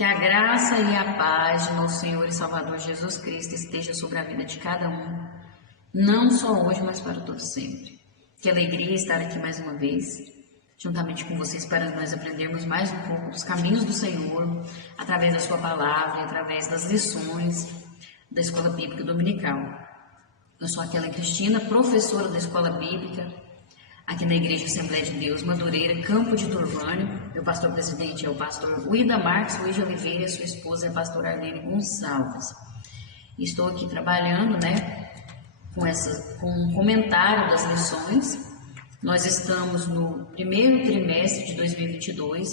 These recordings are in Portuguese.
Que a graça e a paz de nosso Senhor e Salvador Jesus Cristo esteja sobre a vida de cada um, não só hoje, mas para todo sempre. Que alegria estar aqui mais uma vez, juntamente com vocês, para nós aprendermos mais um pouco dos caminhos do Senhor, através da sua palavra e através das lições da Escola Bíblica Dominical. Eu sou a Kellen Cristina, professora da Escola Bíblica, aqui na Igreja Assembleia de Deus, Madureira, Campo de Turvânio. Meu pastor presidente é o pastor Uida Marques Luiz de Oliveira e a sua esposa é a pastora Arlene Gonçalves. Estou aqui trabalhando, com um comentário das lições. Nós estamos no primeiro trimestre de 2022.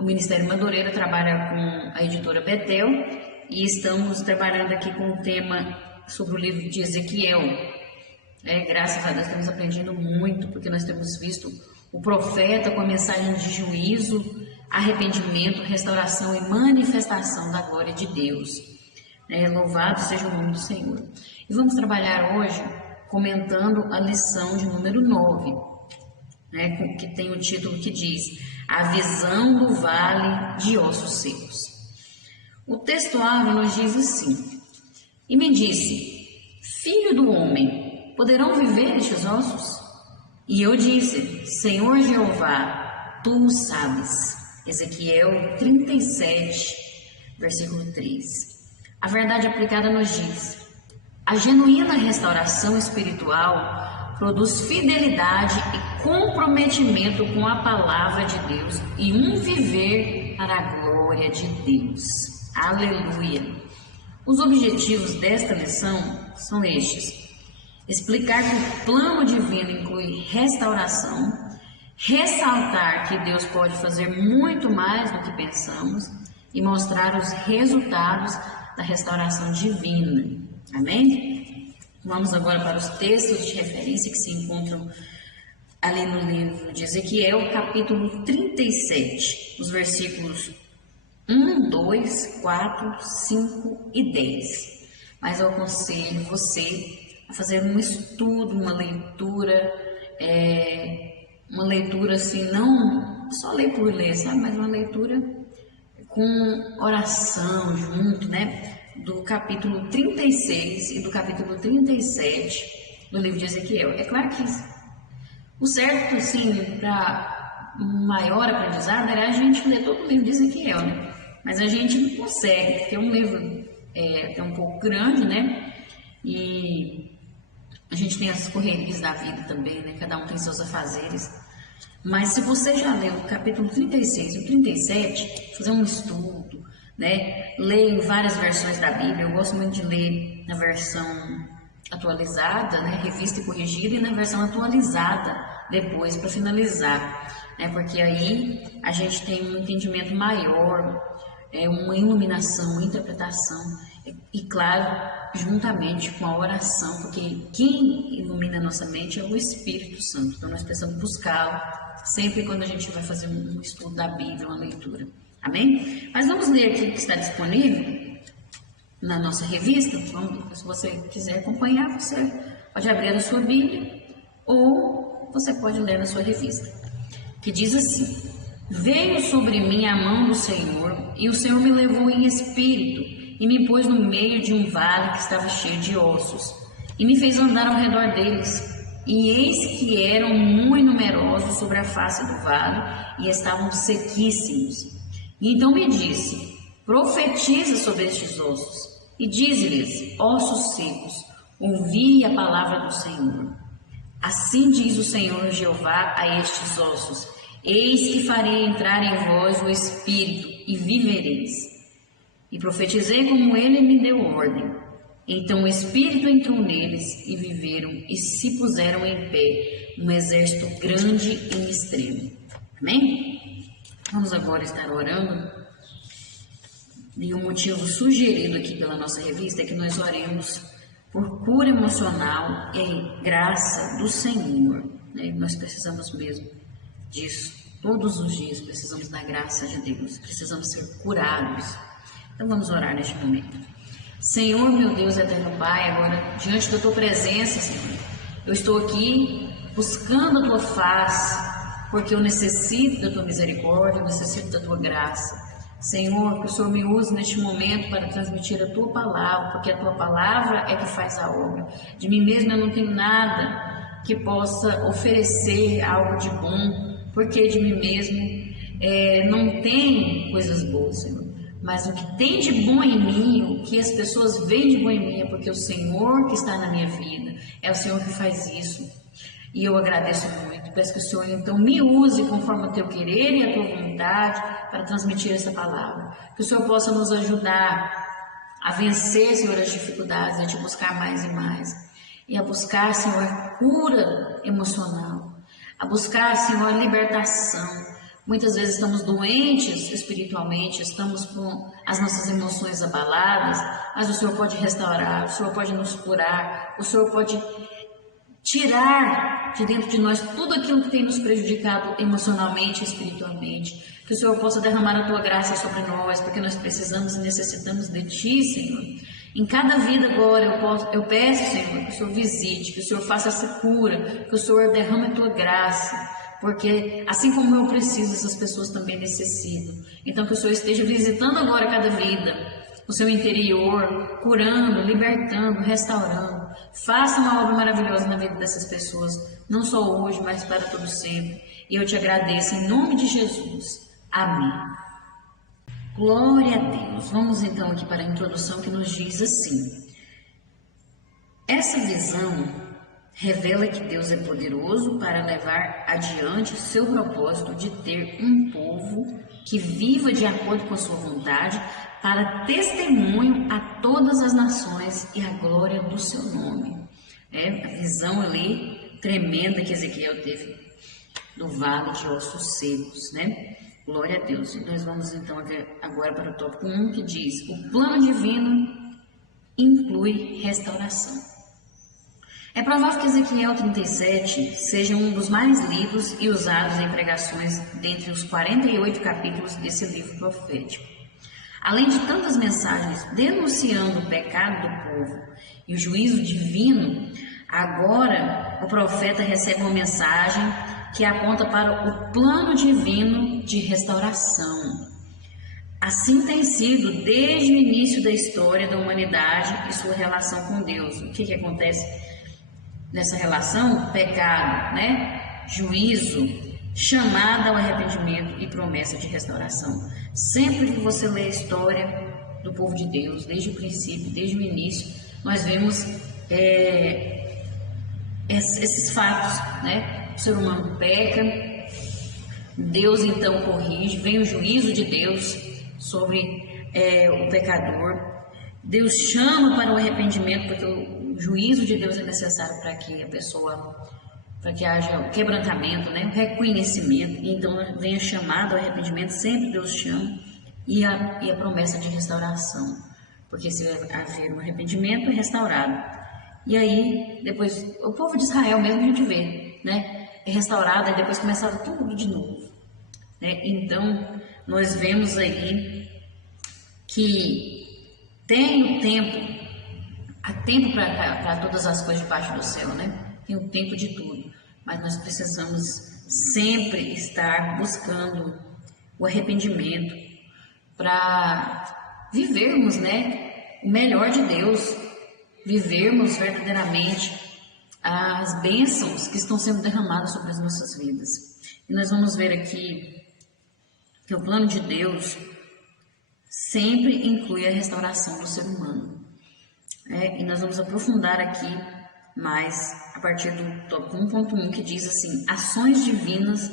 O Ministério Madureira trabalha com a editora Betel e estamos trabalhando aqui com o tema sobre o livro de Ezequiel. Graças a Deus estamos aprendendo muito, porque nós temos visto o profeta com a mensagem de juízo, arrependimento, restauração e manifestação da glória de Deus. Louvado seja o nome do Senhor. E vamos trabalhar hoje comentando a lição de número 9, que tem o título que diz: A visão do vale de ossos secos. O texto áureo nos diz assim: E me disse, filho do homem, poderão viver estes ossos? E eu disse, Senhor Jeová, tu o sabes. Ezequiel 37, versículo 3. A verdade aplicada nos diz: a genuína restauração espiritual produz fidelidade e comprometimento com a palavra de Deus e um viver para a glória de Deus. Aleluia! Os objetivos desta lição são estes: explicar que o plano divino inclui restauração, ressaltar que Deus pode fazer muito mais do que pensamos e mostrar os resultados da restauração divina. Amém? Vamos agora para os textos de referência que se encontram ali no livro de Ezequiel, capítulo 37, os versículos 1, 2, 4, 5 e 10. Mas eu aconselho você a fazer um estudo, uma leitura assim, não só ler por ler, sabe? Mas uma leitura com oração junto, do capítulo 36 e do capítulo 37 do livro de Ezequiel. É claro que o certo, sim, para maior aprendizado era a gente ler todo o livro de Ezequiel, Mas a gente não consegue, porque é um livro é um pouco grande, E a gente tem as correrias da vida também, Cada um tem seus afazeres. Mas se você já leu o capítulo 36 e o 37, fazer um estudo, ler em várias versões da Bíblia. Eu gosto muito de ler na versão atualizada, revista e corrigida, e na versão atualizada depois para finalizar, porque aí a gente tem um entendimento maior, uma iluminação, uma interpretação, e claro, juntamente com a oração, porque quem ilumina a nossa mente é o Espírito Santo. Então nós precisamos buscá-lo sempre quando a gente vai fazer um estudo da Bíblia, uma leitura. Amém? Mas vamos ler aqui o que está disponível na nossa revista. Se você quiser acompanhar, você pode abrir a sua Bíblia ou você pode ler na sua revista, que diz assim: Veio sobre mim a mão do Senhor, e o Senhor me levou em espírito e me pôs no meio de um vale que estava cheio de ossos, e me fez andar ao redor deles. E eis que eram muito numerosos sobre a face do vale, e estavam sequíssimos. E então me disse: profetiza sobre estes ossos, e dize-lhes: ossos secos, ouvi a palavra do Senhor. Assim diz o Senhor Jeová a estes ossos: eis que farei entrar em vós o Espírito, e vivereis. E profetizei como ele me deu ordem. Então o Espírito entrou neles, e viveram, e se puseram em pé, um exército grande e extremo. Amém? Vamos agora estar orando. E o motivo sugerido aqui pela nossa revista é que nós oremos por cura emocional e graça do Senhor. Nós precisamos mesmo disso. Todos os dias precisamos da graça de Deus. Precisamos ser curados. Então vamos orar neste momento. Senhor, meu Deus, eterno Pai, agora diante da Tua presença, Senhor, eu estou aqui buscando a Tua face, porque eu necessito da tua misericórdia, eu necessito da tua graça. Senhor, que o Senhor me use neste momento para transmitir a tua palavra, porque a tua palavra é que faz a obra. De mim mesma eu não tenho nada que possa oferecer algo de bom, porque de mim mesmo não tem coisas boas, Senhor. Mas o que tem de bom em mim, o que as pessoas veem de bom em mim, é porque o Senhor que está na minha vida, é o Senhor que faz isso. E eu agradeço muito. Peço que o Senhor então me use conforme o teu querer e a tua vontade para transmitir essa palavra. Que o Senhor possa nos ajudar a vencer, Senhor, as dificuldades, a te buscar mais e mais. E a buscar, Senhor, a cura emocional. A buscar, Senhor, a libertação. Muitas vezes estamos doentes espiritualmente, estamos com as nossas emoções abaladas, mas o Senhor pode restaurar, o Senhor pode nos curar, o Senhor pode tirar de dentro de nós tudo aquilo que tem nos prejudicado emocionalmente e espiritualmente. Que o Senhor possa derramar a tua graça sobre nós, porque nós precisamos e necessitamos de ti, Senhor. Em cada vida agora eu peço, Senhor, que o Senhor visite, que o Senhor faça essa cura, que o Senhor derrame a tua graça, porque assim como eu preciso, essas pessoas também necessitam. Então que o Senhor esteja visitando agora cada vida, o seu interior, curando, libertando, restaurando. Faça uma obra maravilhosa na vida dessas pessoas, não só hoje, mas para todo sempre. E eu te agradeço em nome de Jesus. Amém. Glória a Deus. Vamos então aqui para a introdução que nos diz assim. Essa visão revela que Deus é poderoso para levar adiante seu propósito de ter um povo que viva de acordo com a sua vontade, para testemunho a todas as nações e a glória do seu nome. A visão ali tremenda que Ezequiel teve do vale de ossos secos, né? Glória a Deus. E nós vamos então agora para o tópico 1, que diz: o plano divino inclui restauração. É provável que Ezequiel 37 seja um dos mais lidos e usados em pregações dentre os 48 capítulos desse livro profético. Além de tantas mensagens denunciando o pecado do povo e o juízo divino, agora o profeta recebe uma mensagem que aponta para o plano divino de restauração. Assim tem sido desde o início da história da humanidade e sua relação com Deus. O que acontece nessa relação? Pecado, né? Juízo, chamada ao arrependimento e promessa de restauração. Sempre que você lê a história do povo de Deus, desde o princípio, desde o início, nós vemos esses fatos, né? O ser humano peca, Deus então corrige, vem o juízo de Deus sobre o pecador. Deus chama para o arrependimento, porque o juízo de Deus é necessário para que a pessoa, para que haja o quebrantamento, né? O reconhecimento. Então vem a chamada ao arrependimento, sempre Deus chama, e a promessa de restauração, porque se haver um arrependimento é restaurado. E aí depois o povo de Israel mesmo a gente vê, né? É restaurado e depois começava tudo de novo, né? Então nós vemos aí que tem o tempo, há tempo para todas as coisas debaixo do céu, né? Tem o tempo de tudo, mas nós precisamos sempre estar buscando o arrependimento para vivermos, né, o melhor de Deus, vivermos verdadeiramente as bênçãos que estão sendo derramadas sobre as nossas vidas. E nós vamos ver aqui que o plano de Deus sempre inclui a restauração do ser humano. E nós vamos aprofundar aqui mais a partir do tópico 1.1, que diz assim: ações divinas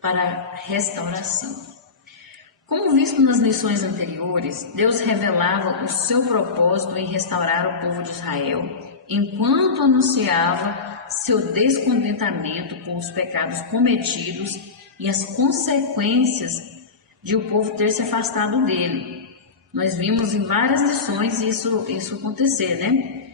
para restauração. Como visto nas lições anteriores, Deus revelava o seu propósito em restaurar o povo de Israel, enquanto anunciava seu descontentamento com os pecados cometidos e as consequências de o povo ter se afastado dele. Nós vimos em várias lições isso acontecer, né?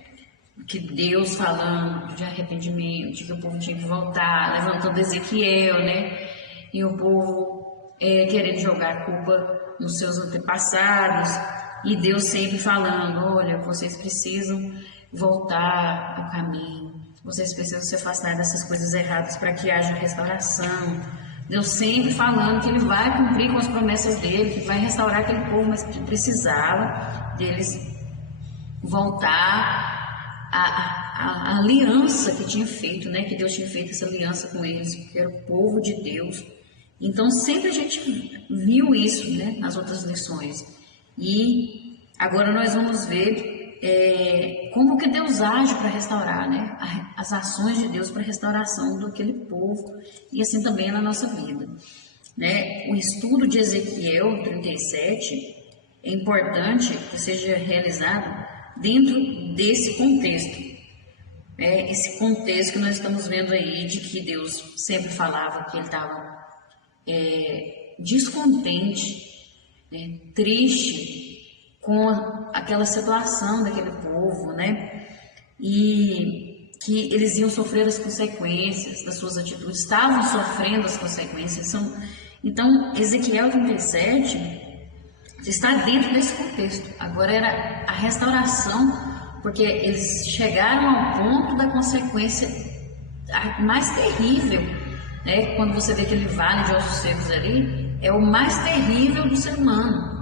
Que Deus falando de arrependimento, de que o povo tinha que voltar, levantando Ezequiel, né? E o povo querendo jogar a culpa nos seus antepassados, e Deus sempre falando: olha, vocês precisam voltar ao caminho, vocês precisam se afastar dessas coisas erradas para que haja restauração, Deus sempre falando que Ele vai cumprir com as promessas dele, que vai restaurar aquele povo, mas que precisava deles voltar à aliança que tinha feito, né? Que Deus tinha feito essa aliança com eles, que era o povo de Deus. Então sempre a gente viu isso, né? Nas outras lições. E agora nós vamos ver como que Deus age para restaurar, né? As ações de Deus para a restauração daquele povo e assim também na nossa vida, né? O estudo de Ezequiel 37 é importante que seja realizado dentro desse contexto, né? Esse contexto que nós estamos vendo aí de que Deus sempre falava que Ele estava descontente, né? Triste com aquela situação daquele povo, né? E que eles iam sofrer as consequências das suas atitudes, estavam sofrendo as consequências. Então, Ezequiel 37 está dentro desse contexto. Agora era a restauração, porque eles chegaram ao ponto da consequência mais terrível, né? Quando você vê aquele vale de ossos secos ali, é o mais terrível do ser humano.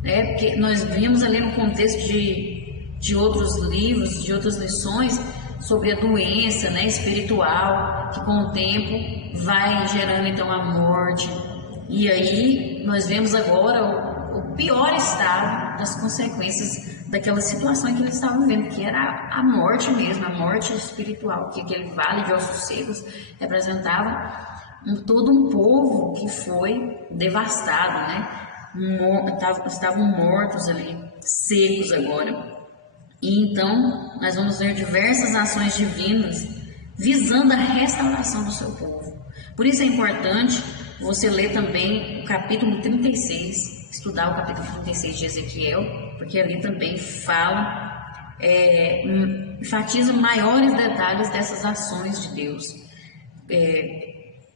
Porque nós vimos ali no contexto de outros livros, de outras lições, sobre a doença, né, espiritual, que com o tempo vai gerando então a morte. E aí nós vemos agora o pior estado das consequências daquela situação em que eles estavam vivendo, que era a morte mesmo, a morte espiritual, que aquele vale de ossos secos representava todo um povo que foi devastado, né? Estavam mortos ali, secos agora. E então nós vamos ver diversas ações divinas visando a restauração do seu povo. Por isso é importante você ler também o capítulo 36, estudar o capítulo 36 de Ezequiel, porque ali também fala, enfatiza maiores detalhes dessas ações de Deus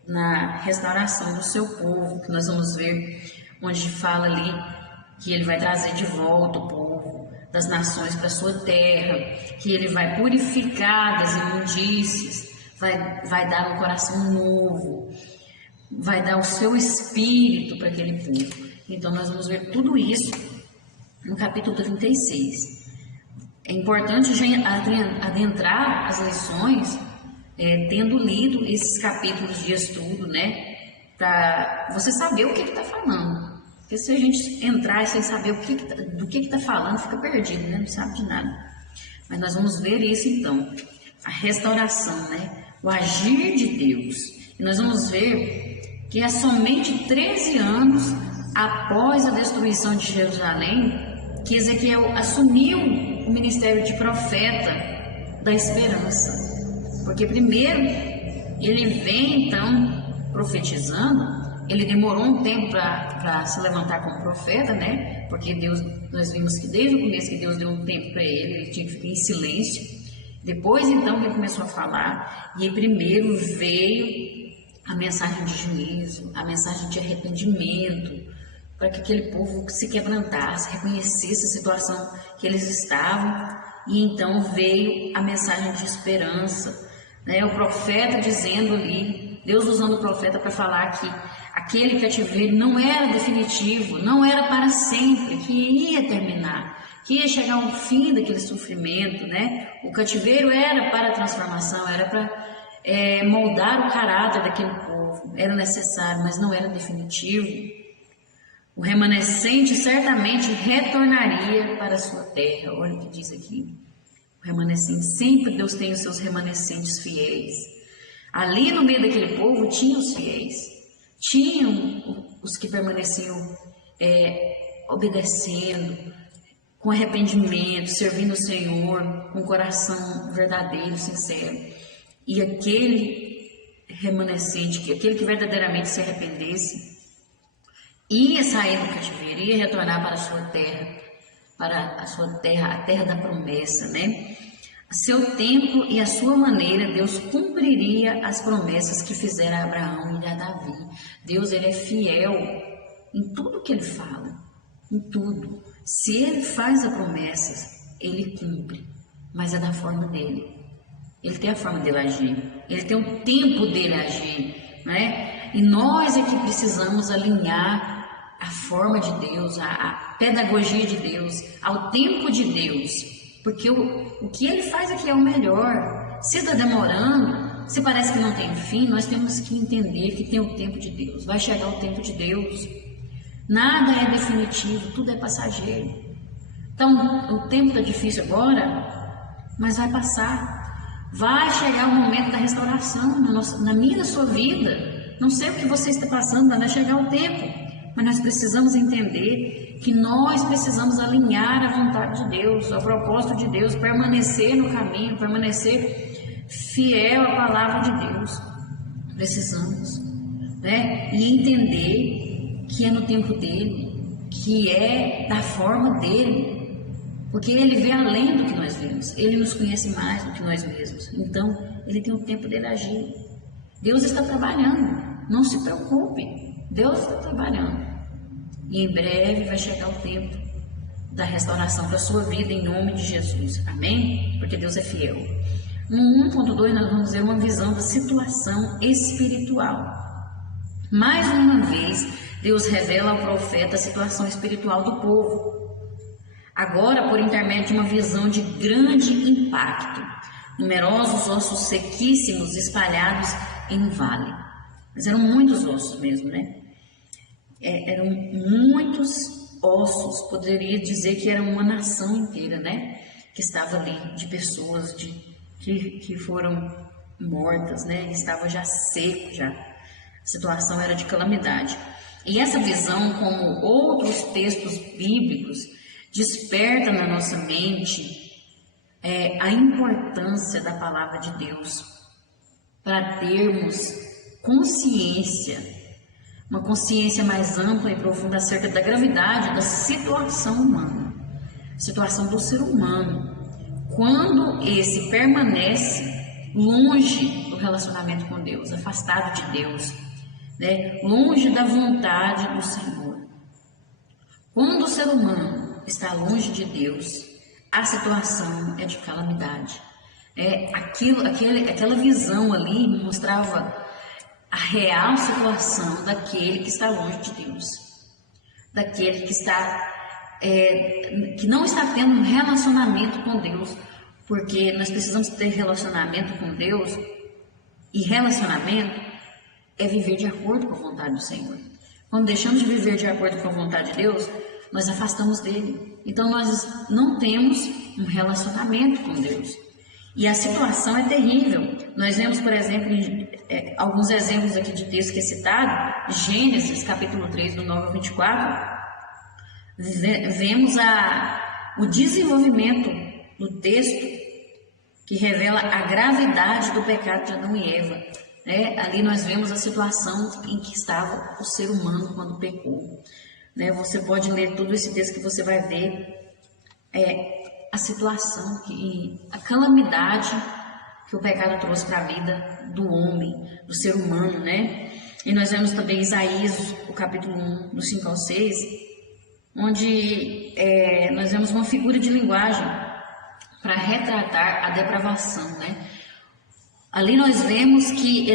na restauração do seu povo, que nós vamos ver onde fala ali que Ele vai trazer de volta o povo das nações para a sua terra, que Ele vai purificar das imundícies, vai dar um coração novo, vai dar o seu espírito para aquele povo. Então nós vamos ver tudo isso no capítulo 36. É importante adentrar as lições tendo lido esses capítulos de estudo, né? Para você saber o que está falando. Porque se a gente entrar sem saber do que está falando, fica perdido, né? Não sabe de nada. Mas nós vamos ver isso então, a restauração, né? O agir de Deus. E nós vamos ver que é somente 13 anos após a destruição de Jerusalém que Ezequiel assumiu o ministério de profeta da esperança. Porque primeiro ele vem então profetizando. Ele demorou um tempo para se levantar como profeta, né? Porque nós vimos que desde o começo que Deus deu um tempo para ele tinha que ficar em silêncio. Depois, então, ele começou a falar. E primeiro veio a mensagem de juízo, a mensagem de arrependimento, para que aquele povo se quebrantasse, reconhecesse a situação que eles estavam. E então veio a mensagem de esperança, né? O profeta dizendo ali, Deus usando o profeta para falar que aquele cativeiro não era definitivo, não era para sempre, que ia terminar, que ia chegar ao fim daquele sofrimento, né? O cativeiro era para a transformação, era para moldar o caráter daquele povo, era necessário, mas não era definitivo. O remanescente certamente retornaria para a sua terra. Olha o que diz aqui. O remanescente, sempre Deus tem os seus remanescentes fiéis. Ali no meio daquele povo tinha os fiéis. Tinham os que permaneciam obedecendo, com arrependimento, servindo o Senhor, com coração verdadeiro, sincero. E aquele remanescente, aquele que verdadeiramente se arrependesse, ia sair do cativeiro, ia retornar para a sua terra, a terra da promessa, né? A seu tempo e a sua maneira, Deus cumpriria as promessas que fizera a Abraão e a Davi. Deus, ele é fiel em tudo que ele fala, em tudo. Se ele faz a promessa, ele cumpre, mas é da forma dele. Ele tem a forma dele agir, ele tem o tempo dele agir, né? E nós é que precisamos alinhar a forma de Deus, a pedagogia de Deus, ao tempo de Deus, porque o que Ele faz aqui é o melhor. Se está demorando, se parece que não tem fim, nós temos que entender que tem o tempo de Deus, vai chegar o tempo de Deus. Nada é definitivo, tudo é passageiro. Então, o tempo está difícil agora, mas vai passar. Vai chegar o momento da restauração na minha e na sua vida. Não sei o que você está passando, mas vai chegar o tempo. Mas nós precisamos entender que nós precisamos alinhar a vontade de Deus, ao propósito de Deus, permanecer no caminho, permanecer fiel à palavra de Deus. Precisamos, né? E entender que é no tempo dele, que é da forma dele. Porque Ele vê além do que nós vemos, Ele nos conhece mais do que nós mesmos, então Ele tem o tempo dele agir. Deus está trabalhando, não se preocupe, Deus está trabalhando. E em breve vai chegar o tempo da restauração para a sua vida em nome de Jesus, amém? Porque Deus é fiel. No 1.2 nós vamos ver uma visão da situação espiritual. Mais uma vez, Deus revela ao profeta a situação espiritual do povo. Agora, por intermédio de uma visão de grande impacto, numerosos ossos sequíssimos espalhados em um vale. Mas eram muitos ossos mesmo, né? Eram muitos ossos, poderia dizer que era uma nação inteira, né? Que estava ali, de pessoas que foram mortas, né? Estava já seco, já. A situação era de calamidade. E essa visão, como outros textos bíblicos, desperta na nossa mente a importância da palavra de Deus para termos consciência, uma consciência mais ampla e profunda acerca da gravidade da situação humana, situação do ser humano, quando esse permanece longe do relacionamento com Deus, afastado de Deus, né? Longe da vontade do Senhor. Quando o ser humano está longe de Deus, a situação é de calamidade. Aquela visão ali mostrava a real situação daquele que está longe de Deus, daquele que não está tendo um relacionamento com Deus, porque nós precisamos ter relacionamento com Deus, e relacionamento é viver de acordo com a vontade do Senhor. Quando deixamos de viver de acordo com a vontade de Deus, nós afastamos dele. Então nós não temos um relacionamento com Deus. E a situação é terrível. Nós vemos, por exemplo, alguns exemplos aqui de texto que é citado, Gênesis, capítulo 3, do 9 ao 24, vemos o desenvolvimento do texto que revela a gravidade do pecado de Adão e Eva. Ali nós vemos a situação em que estava o ser humano quando pecou. Você pode ler todo esse texto que você vai ver a situação, a calamidade que o pecado trouxe para a vida do homem, do ser humano, né? E nós vemos também Isaías, o capítulo 1, do 5 ao 6, onde nós vemos uma figura de linguagem para retratar a depravação, né? Ali nós vemos que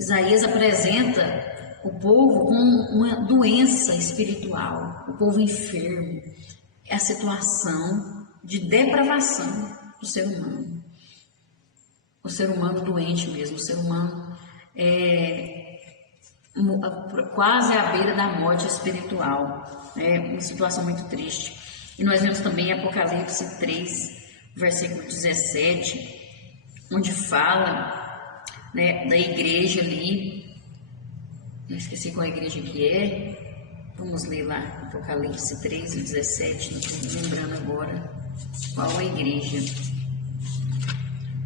Isaías apresenta o povo com uma doença espiritual, o povo enfermo, é a situação de depravação do ser humano. O ser humano doente mesmo, o ser humano quase à beira da morte espiritual, uma situação muito triste. E nós vemos também Apocalipse 3, versículo 17, onde fala, né, da igreja ali. Eu esqueci qual igreja que é. Vamos ler lá, Apocalipse 3, 17, não estou lembrando agora qual a igreja.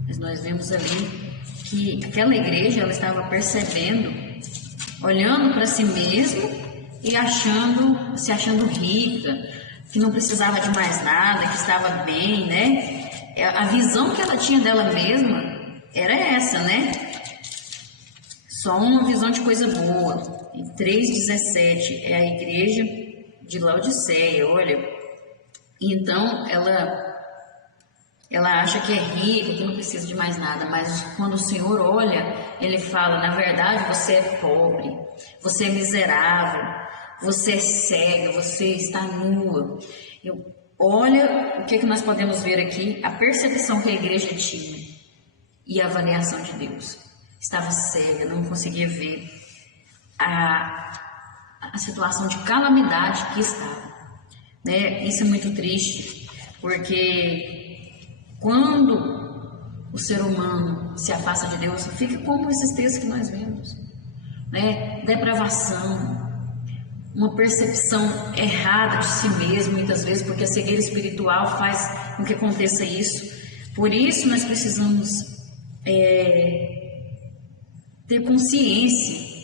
Mas nós vemos ali que aquela igreja, ela estava percebendo, olhando para si mesma e se achando rica, que não precisava de mais nada, que estava bem, né? A visão que ela tinha dela mesma era essa, né? Só uma visão de coisa boa. E 3,17 é a igreja de Laodiceia, olha. Então, ela ela acha que é rica, que não precisa de mais nada, mas quando o Senhor olha, Ele fala, na verdade você é pobre, você é miserável, você é cega, você está nua. Olha o que nós podemos ver aqui, a percepção que a igreja tinha e a avaliação de Deus. Estava cega, não conseguia ver a situação de calamidade que estava. Né? Isso é muito triste, porque quando o ser humano se afasta de Deus, fica como esses textos que nós vemos, né? Depravação, uma percepção errada de si mesmo, muitas vezes, porque a cegueira espiritual faz com que aconteça isso. Por isso nós precisamos ter consciência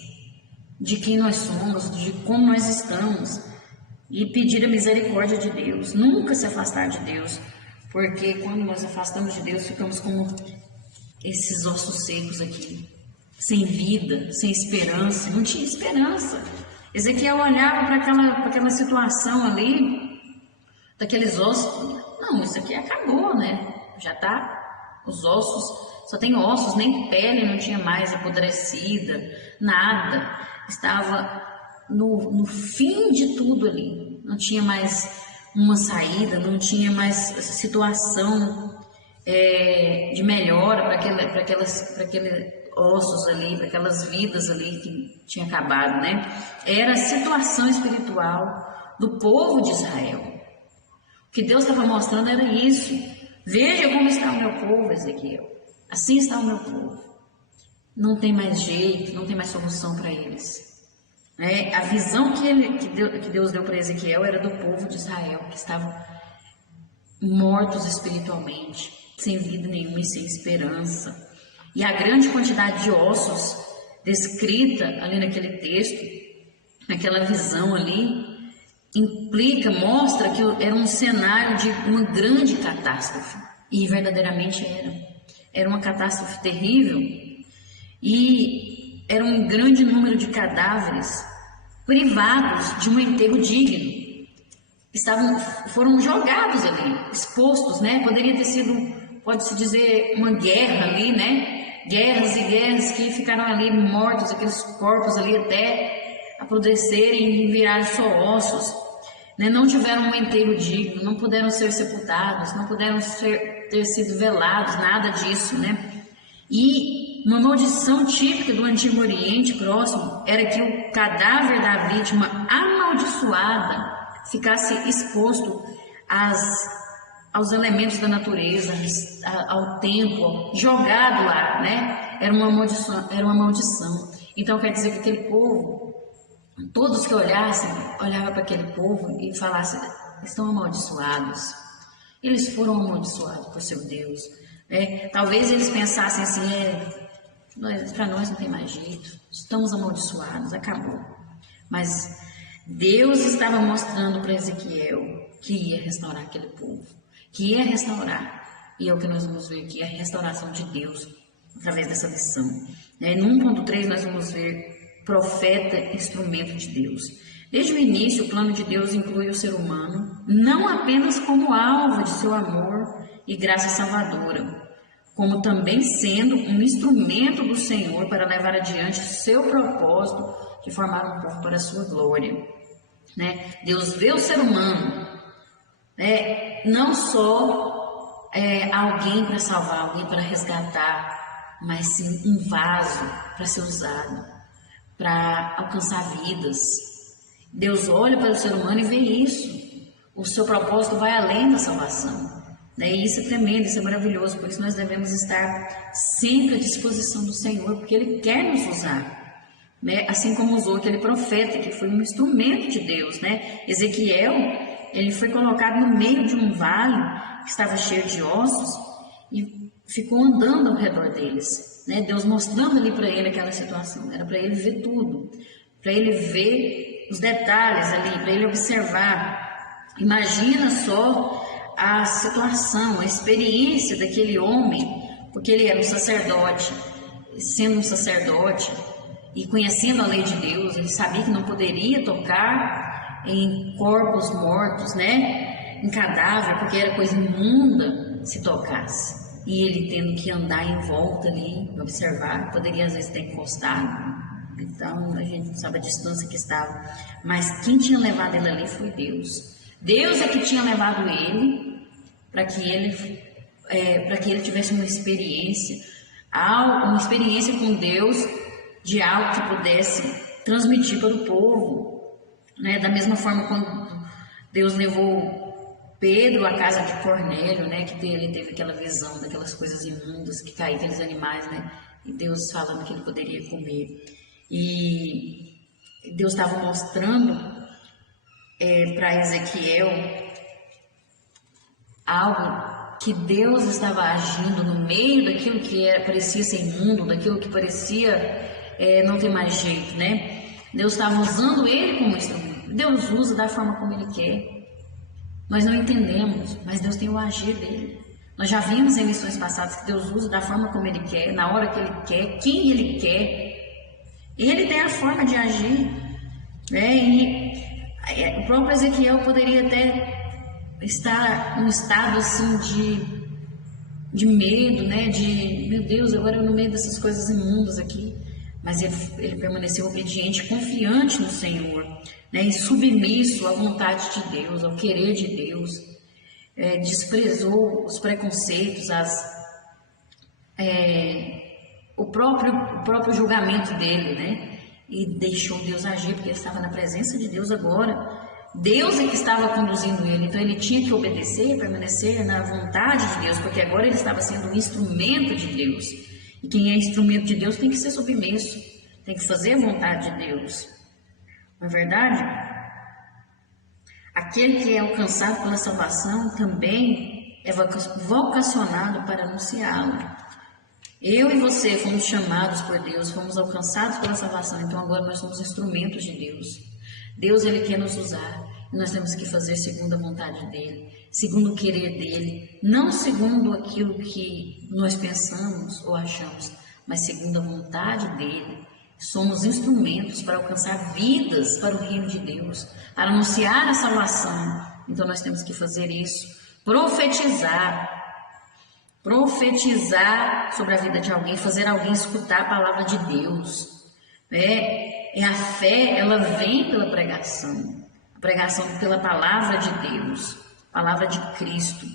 de quem nós somos, de como nós estamos, e pedir a misericórdia de Deus, nunca se afastar de Deus, porque quando nós afastamos de Deus, ficamos como esses ossos secos aqui, sem vida, sem esperança. Não tinha esperança. Ezequiel olhava para aquela situação ali, daqueles ossos, não, isso aqui acabou, né? Já tá, os ossos, só tem ossos, nem pele não tinha mais apodrecida, nada, estava no fim de tudo ali, não tinha mais uma saída, não tinha mais situação de melhora para aqueles ossos ali, para aquelas vidas ali que tinha acabado, né? Era a situação espiritual do povo de Israel. O que Deus estava mostrando era isso. Veja como está o meu povo, Ezequiel. Assim está o meu povo. Não tem mais jeito, não tem mais solução para eles. A visão que Deus deu para Ezequiel era do povo de Israel, que estavam mortos espiritualmente, sem vida nenhuma e sem esperança. E a grande quantidade de ossos descrita ali naquele texto, naquela visão ali, mostra que era um cenário de uma grande catástrofe. E verdadeiramente era. Era uma catástrofe terrível. E era um grande número de cadáveres privados de um enterro digno. Foram jogados ali, expostos, né? Poderia ter sido, pode-se dizer, uma guerra ali, né? Guerras e guerras que ficaram ali mortos, aqueles corpos ali até apodrecerem e virarem só ossos, né? Não tiveram um enterro digno, não puderam ser sepultados, não puderam ter sido velados, nada disso, né? E uma maldição típica do Antigo Oriente Próximo era que o cadáver da vítima amaldiçoada ficasse exposto aos elementos da natureza, ao tempo, jogado lá, né? Era uma maldição. Então quer dizer que aquele povo, todos que olhavam para aquele povo e falassem, estão amaldiçoados. Eles foram amaldiçoados por seu Deus. Talvez eles pensassem assim, para nós não tem mais jeito, estamos amaldiçoados, acabou. Mas Deus estava mostrando para Ezequiel que ia restaurar aquele povo, que ia restaurar. E é o que nós vamos ver aqui, a restauração de Deus, através dessa lição. No 1.3 nós vamos ver profeta, instrumento de Deus. Desde o início, o plano de Deus inclui o ser humano, não apenas como alvo de seu amor e graça salvadora, como também sendo um instrumento do Senhor para levar adiante o seu propósito de formar um povo para a sua glória. Deus vê o ser humano, não só alguém para salvar, alguém para resgatar, mas sim um vaso para ser usado, para alcançar vidas. Deus olha para o ser humano e vê isso. O seu propósito vai além da salvação. E isso é tremendo, isso é maravilhoso. Por isso nós devemos estar sempre à disposição do Senhor, porque Ele quer nos usar. Assim como usou aquele profeta, que foi um instrumento de Deus. Ezequiel, ele foi colocado no meio de um vale que estava cheio de ossos e ficou andando ao redor deles. Deus mostrando ali para ele aquela situação. Era para ele ver tudo, para ele ver os detalhes ali, para ele observar. Imagina só a situação, a experiência daquele homem, porque ele era um sacerdote. Sendo um sacerdote e conhecendo a lei de Deus, ele sabia que não poderia tocar em corpos mortos, em cadáver, porque era coisa imunda. se tocasse. E ele tendo que andar em volta ali, observar, poderia às vezes ter encostado. Então a gente não sabe a distância que estava. Mas quem tinha levado ele ali foi Deus. Deus é que tinha levado ele para que ele tivesse uma experiência com Deus, de algo que pudesse transmitir para o povo, né? Da mesma forma quando Deus levou Pedro à casa de Cornélio, né? Que ele teve aquela visão daquelas coisas imundas que caíam, aqueles animais, né? E Deus falando que ele poderia comer. E Deus estava mostrando para Ezequiel algo que Deus estava agindo no meio daquilo que parecia ser imundo, daquilo que parecia não ter mais jeito, né? Deus estava usando ele como instrumento. Deus usa da forma como ele quer. Nós não entendemos, mas Deus tem o agir dele. Nós já vimos em lições passadas que Deus usa da forma como ele quer, na hora que ele quer, quem ele quer. Ele tem a forma de agir, né? E o próprio Ezequiel poderia até estar num estado assim de medo, né? De, meu Deus, agora eu no meio dessas coisas imundas aqui. Mas ele permaneceu obediente, confiante no Senhor, né? E submisso à vontade de Deus, ao querer de Deus. Desprezou os preconceitos, o próprio julgamento dele, né? E deixou Deus agir, porque ele estava na presença de Deus agora. Deus é que estava conduzindo ele, então ele tinha que obedecer, permanecer na vontade de Deus, porque agora ele estava sendo um instrumento de Deus. E quem é instrumento de Deus tem que ser submisso, tem que fazer a vontade de Deus. Não é verdade? Aquele que é alcançado pela salvação também é vocacionado para anunciá-la. Eu e você fomos chamados por Deus, fomos alcançados pela salvação, então agora nós somos instrumentos de Deus. Deus, ele quer nos usar e nós temos que fazer segundo a vontade dele, segundo o querer dele, não segundo aquilo que nós pensamos ou achamos, mas segundo a vontade dele. Somos instrumentos para alcançar vidas para o reino de Deus, para anunciar a salvação. Então nós temos que fazer isso, profetizar sobre a vida de alguém, fazer alguém escutar a palavra de Deus, né? A fé, ela vem pela pregação, a pregação pela palavra de Deus, palavra de Cristo,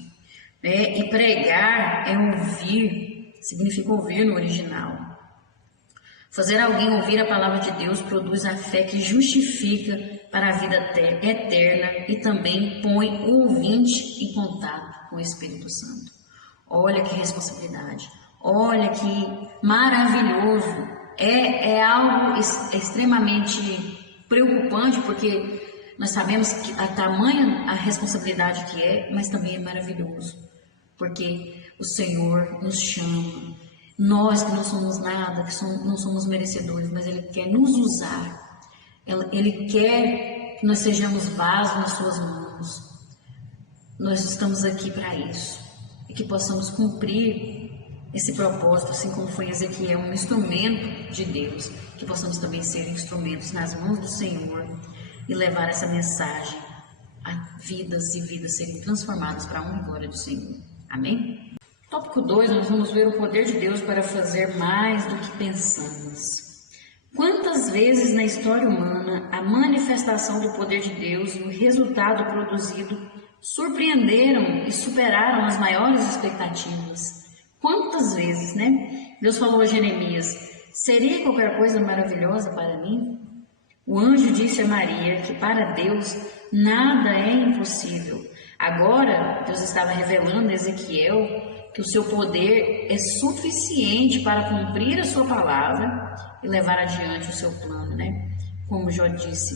né? E pregar é ouvir, significa ouvir no original. Fazer alguém ouvir a palavra de Deus produz a fé que justifica para a vida eterna e também põe o ouvinte em contato com o Espírito Santo. Olha que responsabilidade, olha que maravilhoso, é algo extremamente preocupante, porque nós sabemos que a tamanha a responsabilidade que é, mas também é maravilhoso, porque o Senhor nos chama, nós que não somos nada, não somos merecedores, mas Ele quer nos usar, Ele quer que nós sejamos vasos nas suas mãos, nós estamos aqui para isso. E que possamos cumprir esse propósito, assim como foi Ezequiel, um instrumento de Deus, que possamos também ser instrumentos nas mãos do Senhor e levar essa mensagem a vidas e vidas serem transformadas para a honra e glória do Senhor. Amém? Tópico 2, nós vamos ver o poder de Deus para fazer mais do que pensamos. Quantas vezes na história humana a manifestação do poder de Deus e o resultado produzido surpreenderam e superaram as maiores expectativas? Quantas vezes, né? Deus falou a Jeremias: seria qualquer coisa maravilhosa para mim? O anjo disse a Maria que para Deus nada é impossível. Agora, Deus estava revelando a Ezequiel que o seu poder é suficiente para cumprir a sua palavra e levar adiante o seu plano, né? Como Jó disse: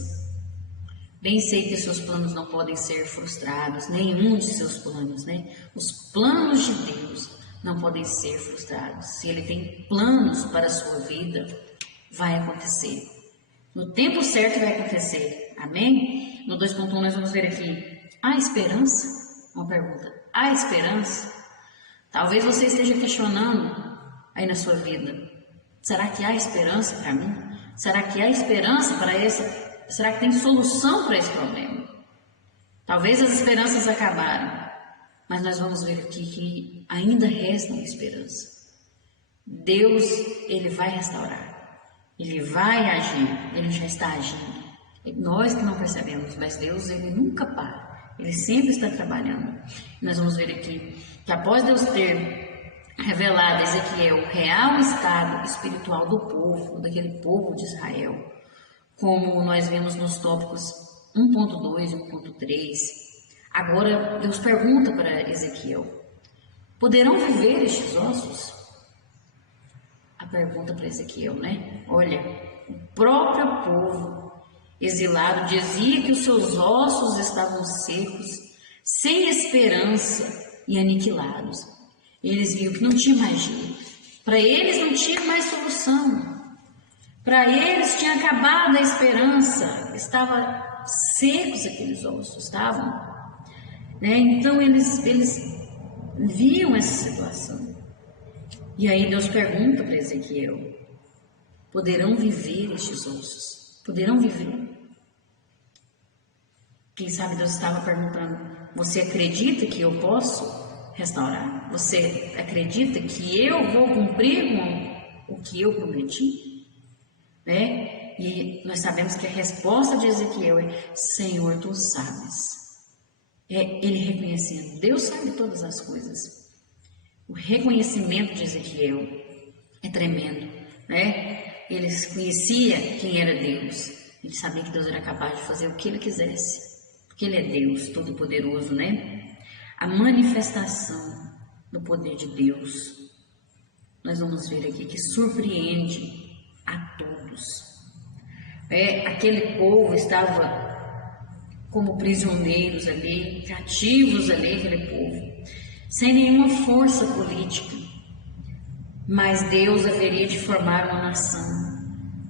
bem sei que seus planos não podem ser frustrados, nenhum de seus planos, né? Os planos de Deus não podem ser frustrados. Se Ele tem planos para a sua vida, vai acontecer. No tempo certo vai acontecer. Amém? No 2.1 nós vamos ver aqui: há esperança? Uma pergunta. Há esperança? Talvez você esteja questionando aí na sua vida: será que há esperança para mim? Será que há esperança para essa? Será que tem solução para esse problema? Talvez as esperanças acabaram. Mas nós vamos ver aqui que ainda resta uma esperança. Deus, Ele vai restaurar, Ele vai agir, Ele já está agindo. Nós que não percebemos, mas Deus, Ele nunca para, Ele sempre está trabalhando. Nós vamos ver aqui que após Deus ter revelado a Ezequiel o real estado espiritual do povo, daquele povo de Israel, como nós vemos nos tópicos 1.2 e 1.3, agora Deus pergunta para Ezequiel: poderão viver estes ossos? A pergunta para Ezequiel, né? Olha, o próprio povo exilado dizia que os seus ossos estavam secos, sem esperança e aniquilados. Eles viam que não tinha mais jeito. Para eles não tinha mais solução. Para eles tinha acabado a esperança. Estavam secos aqueles ossos, estavam. Né? Então eles viam essa situação. E aí Deus pergunta para Ezequiel: poderão viver estes ossos? Poderão viver? Quem sabe Deus estava perguntando: você acredita que eu posso restaurar? Você acredita que eu vou cumprir com o que eu prometi? Né? E nós sabemos que a resposta de Ezequiel é: Senhor, tu sabes. Ele reconhecendo: Deus sabe todas as coisas. O reconhecimento de Ezequiel é tremendo, né? Ele conhecia quem era Deus. Ele sabia que Deus era capaz de fazer o que ele quisesse, porque ele é Deus Todo-Poderoso, né? A manifestação do poder de Deus, nós vamos ver aqui que surpreende a todos. Aquele povo estava como prisioneiros ali, cativos ali, aquele povo, sem nenhuma força política, mas Deus haveria de formar uma nação,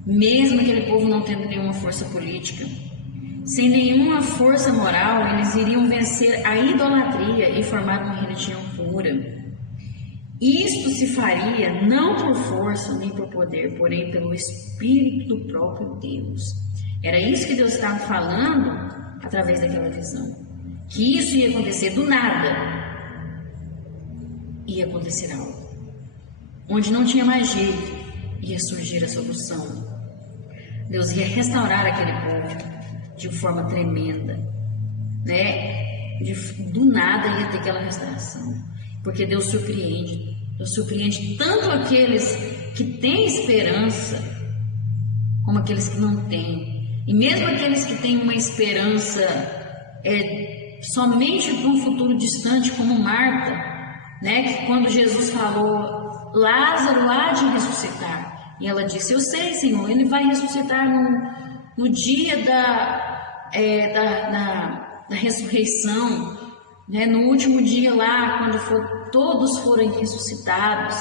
mesmo aquele povo não tendo nenhuma força política, sem nenhuma força moral, eles iriam vencer a idolatria e formar uma religião pura. Isto se faria não por força nem por poder, porém pelo Espírito do próprio Deus. Era isso que Deus estava falando através daquela visão, que isso ia acontecer do nada. Ia acontecer algo, onde não tinha mais jeito, ia surgir a solução. Deus ia restaurar aquele povo de forma tremenda, né? Do nada ia ter aquela restauração, porque Deus surpreende tanto aqueles que têm esperança, como aqueles que não têm. E mesmo aqueles que têm uma esperança somente para um futuro distante, como Marta, né, que quando Jesus falou: Lázaro há de ressuscitar, e ela disse: eu sei, Senhor, ele vai ressuscitar no dia da ressurreição, né, no último dia lá, quando todos forem ressuscitados.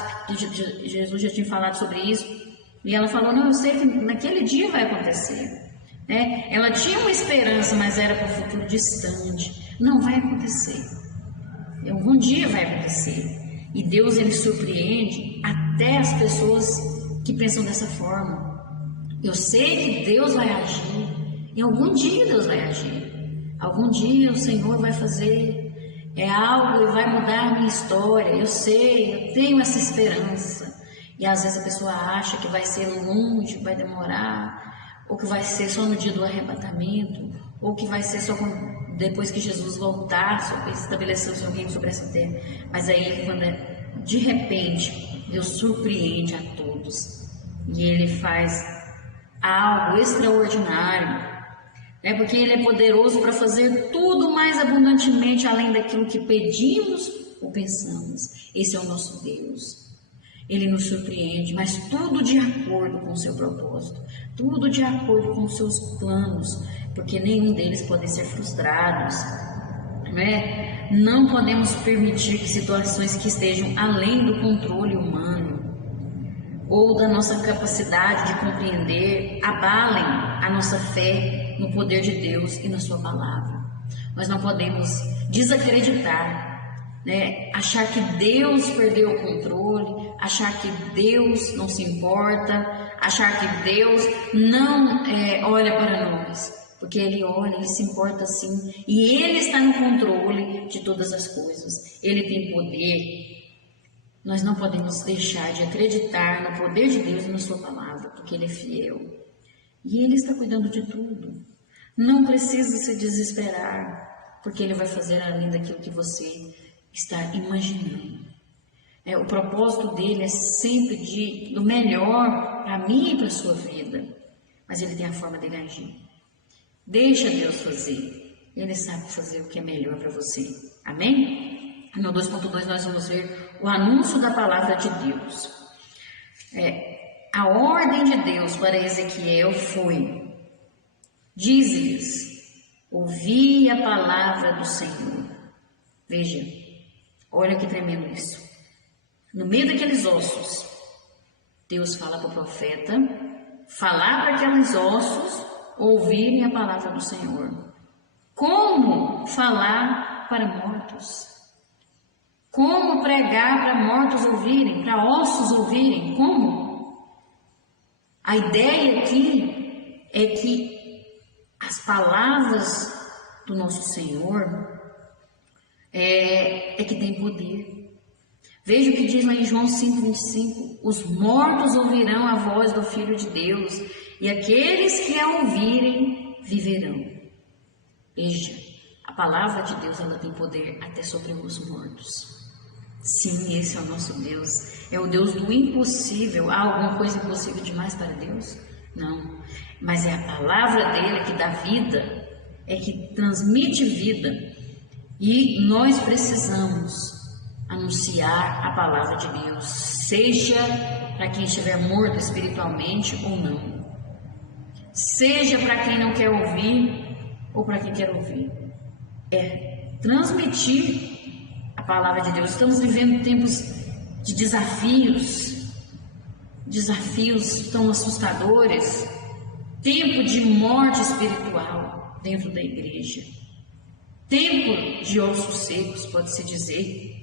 Jesus já tinha falado sobre isso, e ela falou: não, eu sei que naquele dia vai acontecer, né? Ela tinha uma esperança, mas era para o futuro distante. Não vai acontecer. Algum dia vai acontecer. E Deus, ele surpreende até as pessoas que pensam dessa forma. Eu sei que Deus vai agir. E algum dia Deus vai agir. Algum dia o Senhor vai fazer algo e vai mudar a minha história. Eu sei, eu tenho essa esperança. E às vezes a pessoa acha que vai ser longe, vai demorar, ou que vai ser só no dia do arrebatamento, ou que vai ser só depois que Jesus voltar, só estabelecer o seu reino sobre essa terra. Mas aí, quando de repente Deus surpreende a todos e Ele faz algo extraordinário, né? Porque Ele é poderoso para fazer tudo mais abundantemente além daquilo que pedimos ou pensamos. Esse é o nosso Deus. Ele nos surpreende, mas tudo de acordo com o seu propósito, tudo de acordo com os seus planos, porque nenhum deles pode ser frustrados, né? Não podemos permitir que situações que estejam além do controle humano ou da nossa capacidade de compreender abalem a nossa fé no poder de Deus e na sua palavra. Nós não podemos desacreditar, né? Achar que Deus perdeu o controle, achar que Deus não se importa, achar que Deus não olha para nós. porque Ele olha, Ele se importa sim, e Ele está no controle de todas as coisas, Ele tem poder. Nós não podemos deixar de acreditar no poder de Deus e na sua palavra, porque Ele é fiel, e Ele está cuidando de tudo. Não precisa se desesperar, porque Ele vai fazer além daquilo que você está imaginando. O propósito dele é sempre do melhor para mim e para a sua vida. Mas ele tem a forma dele agir. Deixa Deus fazer. Ele sabe fazer o que é melhor para você. Amém? No 2.2 nós vamos ver o anúncio da palavra de Deus. A ordem de Deus para Ezequiel foi: dize-lhes, ouvi a palavra do Senhor. Veja, olha que tremendo isso. No meio daqueles ossos, Deus fala para o profeta falar para aqueles ossos ouvirem a palavra do Senhor. Como falar para mortos? Como pregar para mortos ouvirem, para ossos ouvirem? Como? A ideia aqui é que as palavras do nosso Senhor é que tem poder. Veja o que diz lá em João 5,25. Os mortos ouvirão a voz do Filho de Deus, e aqueles que a ouvirem viverão. Veja, a palavra de Deus, ela tem poder até sobre os mortos. Sim, esse é o nosso Deus. É o Deus do impossível. Há alguma coisa impossível demais para Deus? Não. Mas é a palavra dele que dá vida, é que transmite vida. E nós precisamos anunciar a palavra de Deus, seja para quem estiver morto espiritualmente ou não, seja para quem não quer ouvir ou para quem quer ouvir. Transmitir a palavra de Deus. Estamos vivendo tempos de desafios tão assustadores, tempo de morte espiritual dentro da igreja, tempo de ossos secos, pode-se dizer.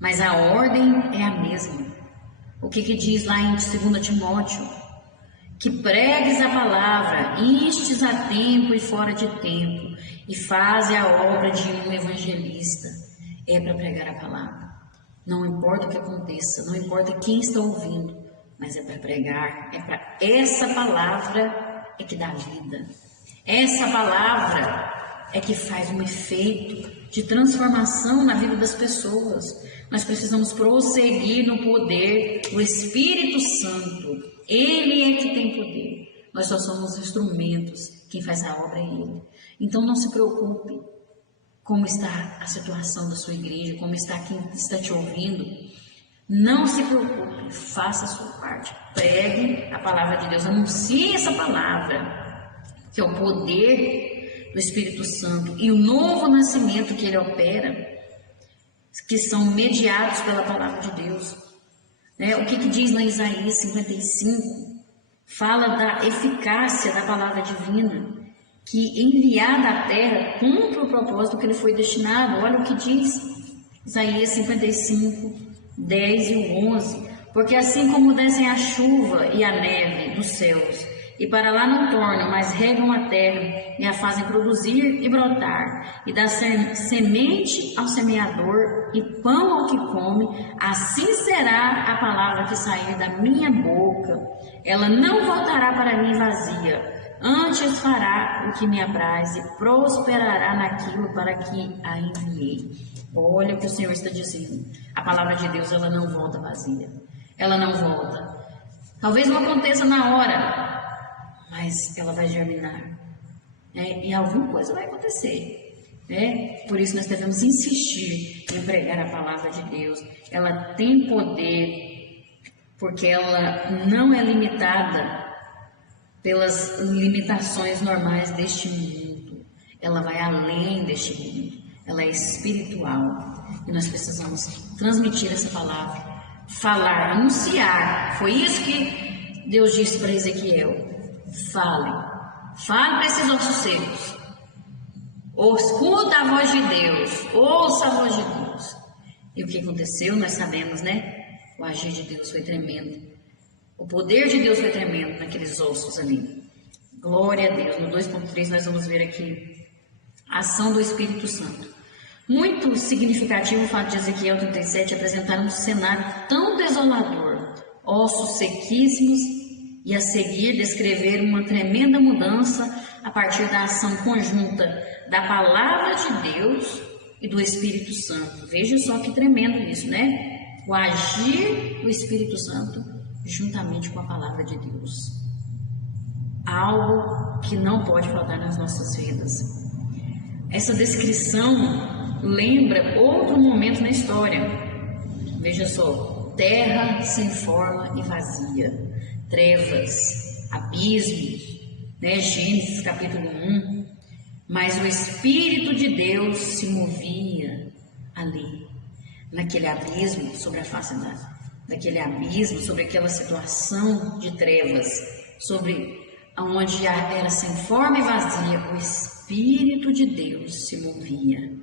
Mas a ordem é a mesma. O que diz lá em 2 Timóteo? Que pregues a palavra, instes a tempo e fora de tempo, e faze a obra de um evangelista. É para pregar a palavra. Não importa o que aconteça, não importa quem está ouvindo, mas é para pregar. Essa palavra é que dá vida. Essa palavra é que faz um efeito de transformação na vida das pessoas. Nós precisamos prosseguir no poder do Espírito Santo. Ele é que tem poder. Nós só somos instrumentos. Quem faz a obra é Ele. Então não se preocupe como está a situação da sua igreja, como está quem está te ouvindo. Não se preocupe, faça a sua parte. Pregue a palavra de Deus, anuncie essa palavra, que é o poder do Espírito Santo e o novo nascimento que Ele opera, que são mediados pela palavra de Deus. O que diz lá em Isaías 55? Fala da eficácia da palavra divina, que enviada à terra cumpre o propósito que ele foi destinado. Olha o que diz Isaías 55, 10 e 11. Porque assim como descem a chuva e a neve dos céus, e para lá não tornam, mas regam a terra e a fazem produzir e brotar, e dá semente ao semeador e pão ao que come, assim será a palavra que sair da minha boca. Ela não voltará para mim vazia, antes fará o que me apraz e prosperará naquilo para que a enviei. Olha o que o Senhor está dizendo. A palavra de Deus, ela não volta vazia. Ela não volta. Talvez não aconteça na hora, mas ela vai germinar, e alguma coisa vai acontecer, Por isso nós devemos insistir em pregar a palavra de Deus. Ela tem poder, porque ela não é limitada pelas limitações normais deste mundo. Ela vai além deste mundo. Ela é espiritual, e nós precisamos transmitir essa palavra, falar, anunciar. Foi isso que Deus disse para Ezequiel. Fale para esses ossos secos. Escuta a voz de Deus, ouça a voz de Deus. E o que aconteceu, nós sabemos, O agir de Deus foi tremendo. O poder de Deus foi tremendo naqueles ossos ali. Glória a Deus. No 2.3 nós vamos ver aqui a ação do Espírito Santo. Muito significativo o fato de Ezequiel 37 apresentar um cenário tão desolador, ossos sequíssimos, e a seguir descrever uma tremenda mudança a partir da ação conjunta da palavra de Deus e do Espírito Santo. Veja só que tremendo isso, né? O agir do Espírito Santo juntamente com a palavra de Deus. Algo que não pode faltar nas nossas vidas. Essa descrição lembra outro momento na história. Veja só, terra sem forma e vazia, trevas, abismos, né? Gênesis capítulo 1. Mas o Espírito de Deus se movia ali, naquele abismo, sobre a face daquele abismo, sobre aquela situação de trevas, sobre onde era sem forma e vazia, o Espírito de Deus se movia.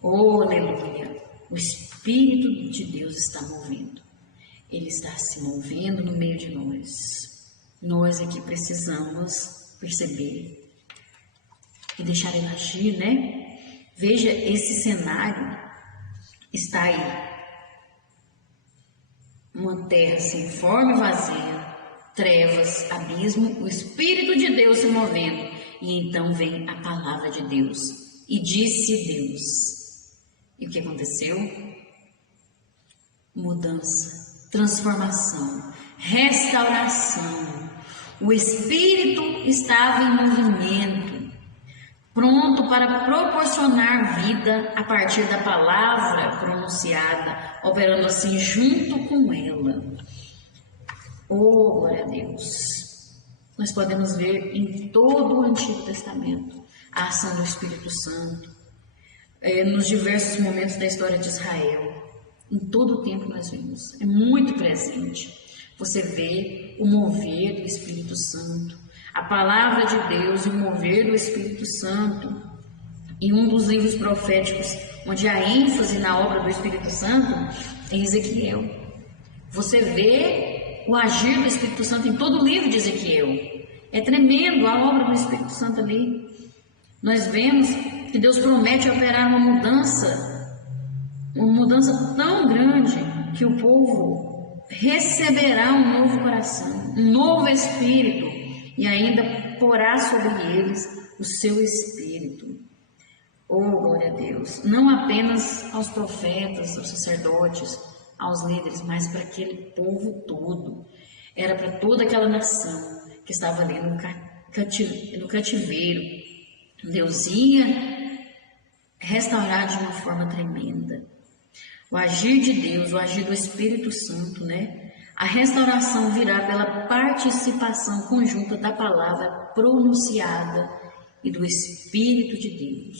Oh, aleluia! O Espírito de Deus está movendo. Ele está se movendo no meio de nós. Nós aqui precisamos perceber e deixar ele agir, né? Veja, esse cenário está aí. Uma terra sem forma e vazia, trevas, abismo, o Espírito de Deus se movendo. E então vem a palavra de Deus. E disse Deus. E o que aconteceu? Mudança, transformação, restauração. O Espírito estava em movimento, pronto para proporcionar vida a partir da palavra pronunciada, operando assim junto com ela. Oh, glória a Deus! Nós podemos ver em todo o Antigo Testamento a ação do Espírito Santo, nos diversos momentos da história de Israel. Em todo o tempo nós vemos, é muito presente. Você vê o mover do Espírito Santo, a palavra de Deus e o mover do Espírito Santo. Em um dos livros proféticos, onde há ênfase na obra do Espírito Santo, é Ezequiel. Você vê o agir do Espírito Santo em todo o livro de Ezequiel. É tremendo a obra do Espírito Santo ali. Nós vemos que Deus promete operar uma mudança tão grande que o povo receberá um novo coração, um novo espírito, e ainda porá sobre eles o seu espírito. Oh, glória a Deus! Não apenas aos profetas, aos sacerdotes, aos líderes, mas para aquele povo todo. Era para toda aquela nação que estava ali no cativeiro. Deus ia restaurar de uma forma tremenda. O agir de Deus, o agir do Espírito Santo, né? A restauração virá pela participação conjunta da palavra pronunciada e do Espírito de Deus.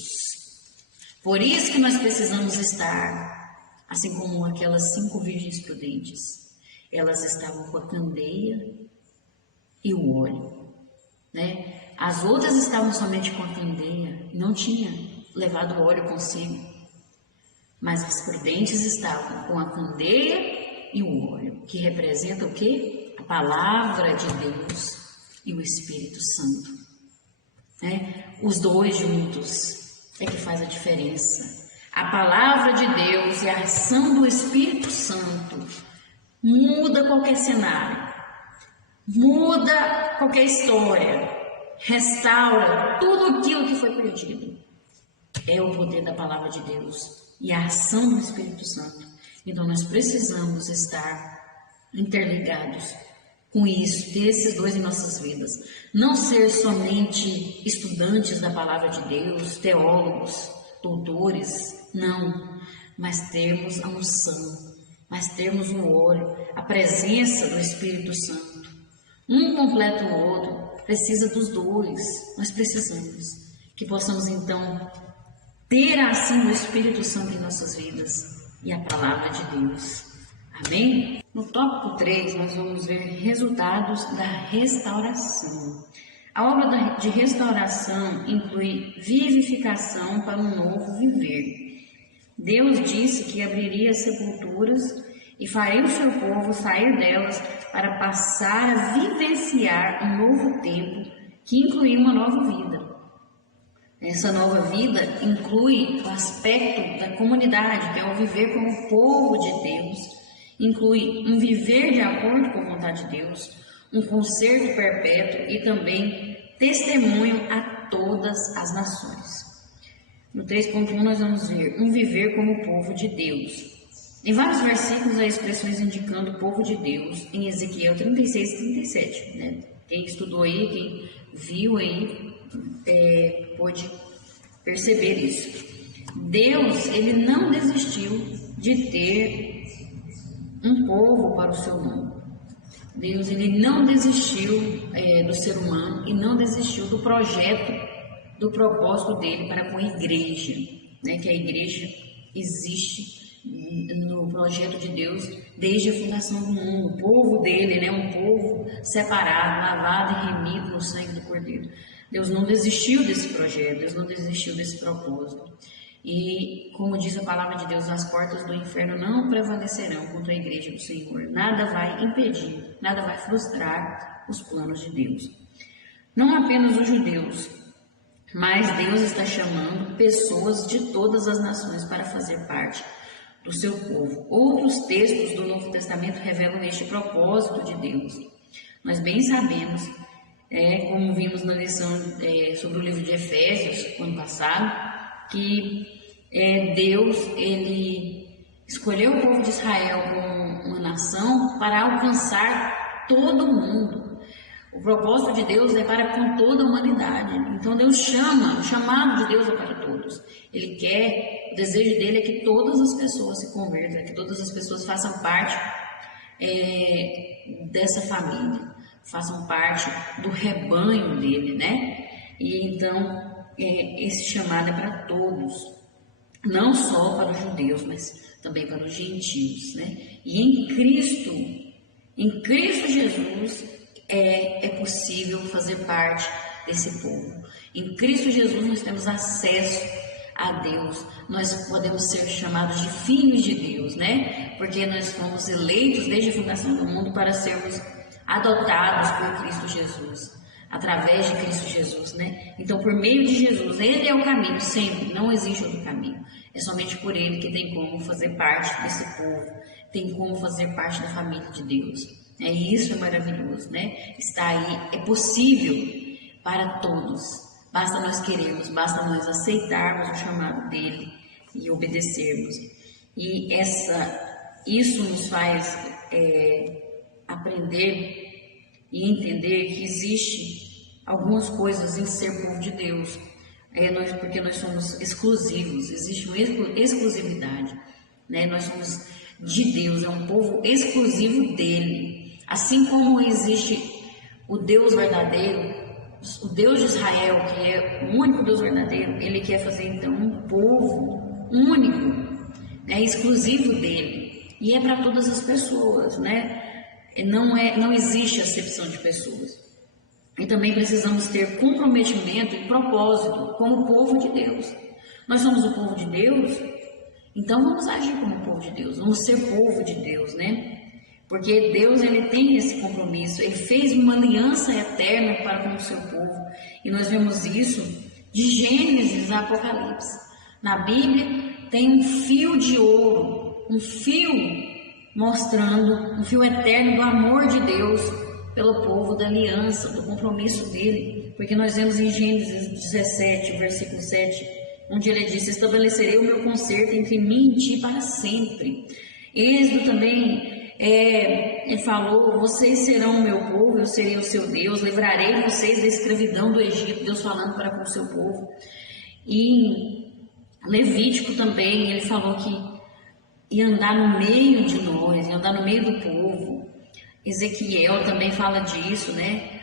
Por isso que nós precisamos estar, assim como aquelas 5 virgens prudentes. Elas estavam com a candeia e o óleo, né? As outras estavam somente com a candeia, não tinha levado o óleo consigo. Mas as prudentes estavam com a candeia e o óleo, que representa o quê? A palavra de Deus e o Espírito Santo. Né? Os dois juntos é que faz a diferença. A palavra de Deus e a ação do Espírito Santo muda qualquer cenário, muda qualquer história, restaura tudo aquilo que foi perdido. É o poder da palavra de Deus e a ação do Espírito Santo. Então nós precisamos estar interligados com isso, ter esses dois em nossas vidas. Não ser somente estudantes da palavra de Deus, teólogos, doutores, não. Mas termos a unção, mas termos o óleo, a presença do Espírito Santo. Um completa o outro, precisa dos dois. Nós precisamos que possamos então ter a ação do Espírito Santo em nossas vidas e a palavra de Deus. Amém? No tópico 3, nós vamos ver resultados da restauração. A obra de restauração inclui vivificação para um novo viver. Deus disse que abriria as sepulturas e faria o seu povo sair delas para passar a vivenciar um novo tempo que incluía uma nova vida. Essa nova vida inclui o aspecto da comunidade, que é o viver como povo de Deus, inclui um viver de acordo com a vontade de Deus, um conserto perpétuo e também testemunho a todas as nações. No 3.1 nós vamos ver um viver como povo de Deus. Em vários versículos há expressões indicando o povo de Deus, em Ezequiel 36 e 37. Né? Quem estudou aí, quem viu aí, pôde perceber isso. Deus, ele não desistiu de ter um povo para o seu nome. Deus, ele não desistiu do ser humano e não desistiu do projeto, do propósito dele para com a igreja, né? Que a igreja existe no projeto de Deus desde a fundação do mundo, o povo dele, né? Um povo separado, lavado e remido no sangue do Cordeiro. Deus não desistiu desse projeto, Deus não desistiu desse propósito. E, como diz a palavra de Deus, as portas do inferno não prevalecerão contra a igreja do Senhor. Nada vai impedir, nada vai frustrar os planos de Deus. Não apenas os judeus, mas Deus está chamando pessoas de todas as nações para fazer parte do seu povo. Outros textos do Novo Testamento revelam este propósito de Deus. Nós bem sabemos, como vimos na lição sobre o livro de Efésios, ano passado, que Deus, ele escolheu o povo de Israel como uma nação para alcançar todo mundo. O propósito de Deus é para com toda a humanidade. Então Deus chama, o chamado de Deus é para todos. Ele quer, o desejo dele é que todas as pessoas se convertam, que todas as pessoas façam parte dessa família, façam parte do rebanho dele, né? E então esse chamado é para todos, não só para os judeus, mas também para os gentios, né? E em Cristo Jesus é possível fazer parte desse povo. Em Cristo Jesus nós temos acesso a Deus, nós podemos ser chamados de filhos de Deus, né? Porque nós fomos eleitos desde a fundação do mundo para sermos adotados por Cristo Jesus, através de Cristo Jesus, né? Então, por meio de Jesus, Ele é o caminho, sempre, não existe outro caminho. É somente por Ele que tem como fazer parte desse povo, tem como fazer parte da família de Deus. E isso é maravilhoso, né? Está aí, é possível para todos. Basta nós querermos, basta nós aceitarmos o chamado dEle e obedecermos. E isso nos faz aprender e entender que existe algumas coisas em ser povo de Deus, porque nós somos exclusivos, existe uma exclusividade, né? Nós somos de Deus, é um povo exclusivo dele, assim como existe o Deus verdadeiro, o Deus de Israel, que é o único Deus verdadeiro. Ele quer fazer então um povo único, né? Exclusivo dele, e é para todas as pessoas, né? Não existe acepção de pessoas. E também precisamos ter comprometimento e propósito como povo de Deus. Nós somos o povo de Deus, então vamos agir como povo de Deus, vamos ser povo de Deus, né? Porque Deus, ele tem esse compromisso, ele fez uma aliança eterna para com o seu povo. E nós vemos isso de Gênesis a Apocalipse. Na Bíblia tem um fio de ouro, um fio mostrando um fio eterno do amor de Deus pelo povo, da aliança, do compromisso dele. Porque nós vemos em Gênesis 17, versículo 7, onde ele disse: estabelecerei o meu concerto entre mim e ti para sempre. Êxodo também, ele falou: vocês serão o meu povo, eu serei o seu Deus, livrarei vocês da escravidão do Egito. Deus falando para com o seu povo. E em Levítico também ele falou que ia andar no meio de nós, ia andar no meio do povo. Ezequiel também fala disso, né?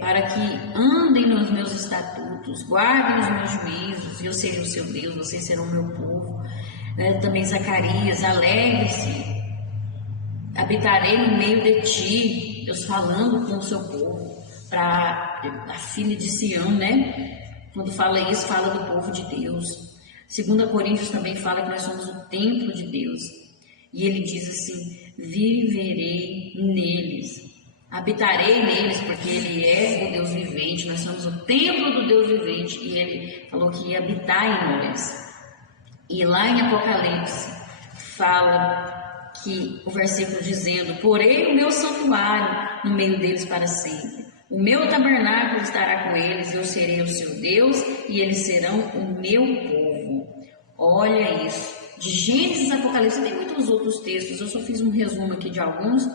Para que andem nos meus estatutos, guardem os meus juízos, e eu serei o seu Deus, vocês serão o meu povo. Também Zacarias: alegre-se, habitarei no meio de ti. Deus falando com o seu povo, para a filha de Sião, né? Quando fala isso, fala do povo de Deus. 2 Coríntios também fala que nós somos o templo de Deus. E ele diz assim: viverei neles. Habitarei neles, porque Ele é o Deus vivente, nós somos o templo do Deus vivente, e Ele falou que ia habitar em nós. E lá em Apocalipse fala que o versículo dizendo: porém o meu santuário no meio deles para sempre, o meu tabernáculo estará com eles, eu serei o seu Deus e eles serão o meu povo. Olha isso, de Gênesis a Apocalipse. Tem muitos outros textos, eu só fiz um resumo aqui de alguns,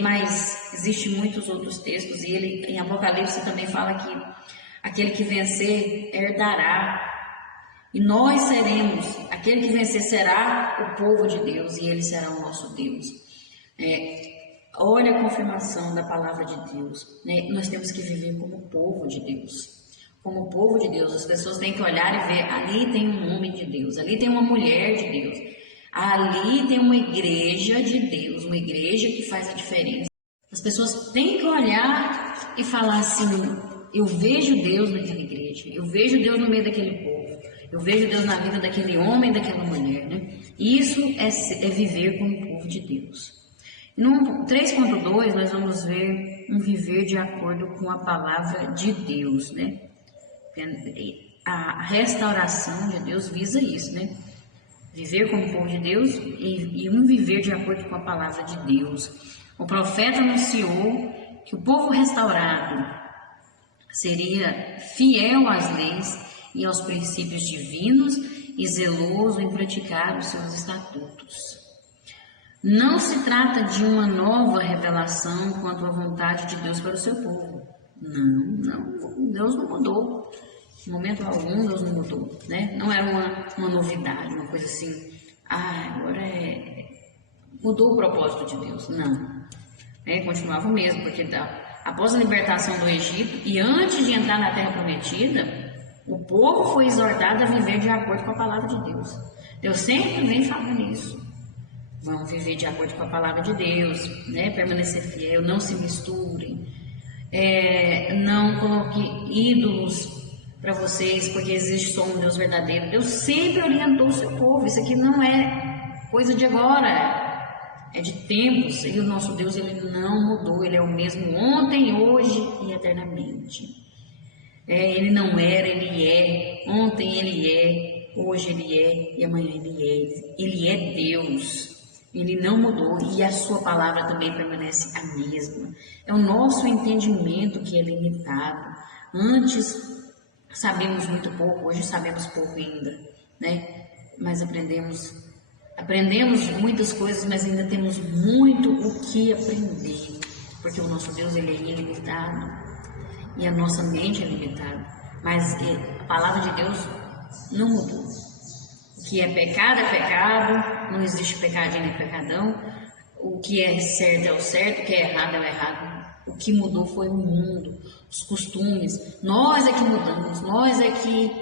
mas existem muitos outros textos, e ele em Apocalipse também fala que aquele que vencer herdará. E nós seremos, aquele que vencer será o povo de Deus, e ele será o nosso Deus. Olha a confirmação da palavra de Deus, né? Nós temos que viver como povo de Deus. Como povo de Deus, as pessoas têm que olhar e ver: ali tem um homem de Deus, ali tem uma mulher de Deus, ali tem uma igreja de Deus, uma igreja que faz a diferença. As pessoas têm que olhar e falar assim: eu vejo Deus naquela igreja, eu vejo Deus no meio daquele povo, eu vejo Deus na vida daquele homem, daquela mulher, né? Isso é viver como povo de Deus. No 3.2 nós vamos ver um viver de acordo com a palavra de Deus, né? A restauração de Deus visa isso, né? Viver como povo de Deus e um viver de acordo com a palavra de Deus. O profeta anunciou que o povo restaurado seria fiel às leis e aos princípios divinos e zeloso em praticar os seus estatutos. Não se trata de uma nova revelação quanto à vontade de Deus para o seu povo. Não, Deus não mudou. Em momento algum Deus não mudou, né? Não era uma novidade, uma coisa assim, agora mudou o propósito de Deus. Não, continuava o mesmo, porque após a libertação do Egito e antes de entrar na Terra Prometida, o povo foi exortado a viver de acordo com a palavra de Deus. Deus sempre vem falando isso. Vamos viver de acordo com a palavra de Deus, né? Permanecer fiel, não se misturem, não coloque ídolos para vocês, porque existe só um Deus verdadeiro. Deus sempre orientou o seu povo. Isso aqui não é coisa de agora, é de tempos. E o nosso Deus, ele não mudou, ele é o mesmo ontem, hoje e eternamente. Ele não era, ele é. Ontem ele é, hoje ele é e amanhã ele é. Ele é Deus. Ele não mudou e a sua palavra também permanece a mesma. É o nosso entendimento que é limitado. Antes sabemos muito pouco, hoje sabemos pouco ainda, né? Mas aprendemos muitas coisas, mas ainda temos muito o que aprender, porque o nosso Deus, ele é ilimitado e a nossa mente é limitada, mas a palavra de Deus não mudou. O que é pecado, não existe pecadinho nem pecadão. O que é certo é o certo, o que é errado é o errado. O que mudou foi o mundo, os costumes. Nós é que mudamos, nós é que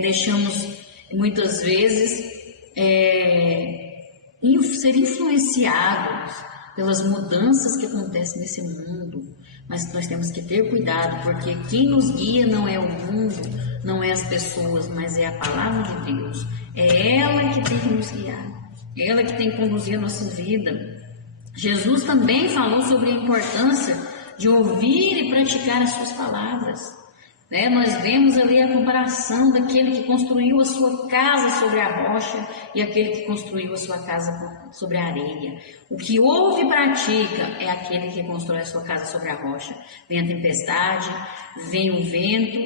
deixamos muitas vezes ser influenciados pelas mudanças que acontecem nesse mundo. Mas nós temos que ter cuidado, porque quem nos guia não é o mundo, não é as pessoas, mas é a palavra de Deus. É ela que tem que nos guiar, é ela que tem que conduzir a nossa vida. Jesus também falou sobre a importância de ouvir e praticar as suas palavras, né? Nós vemos ali a comparação daquele que construiu a sua casa sobre a rocha e aquele que construiu a sua casa sobre a areia. O que ouve e pratica é aquele que constrói a sua casa sobre a rocha. Vem a tempestade, vem o vento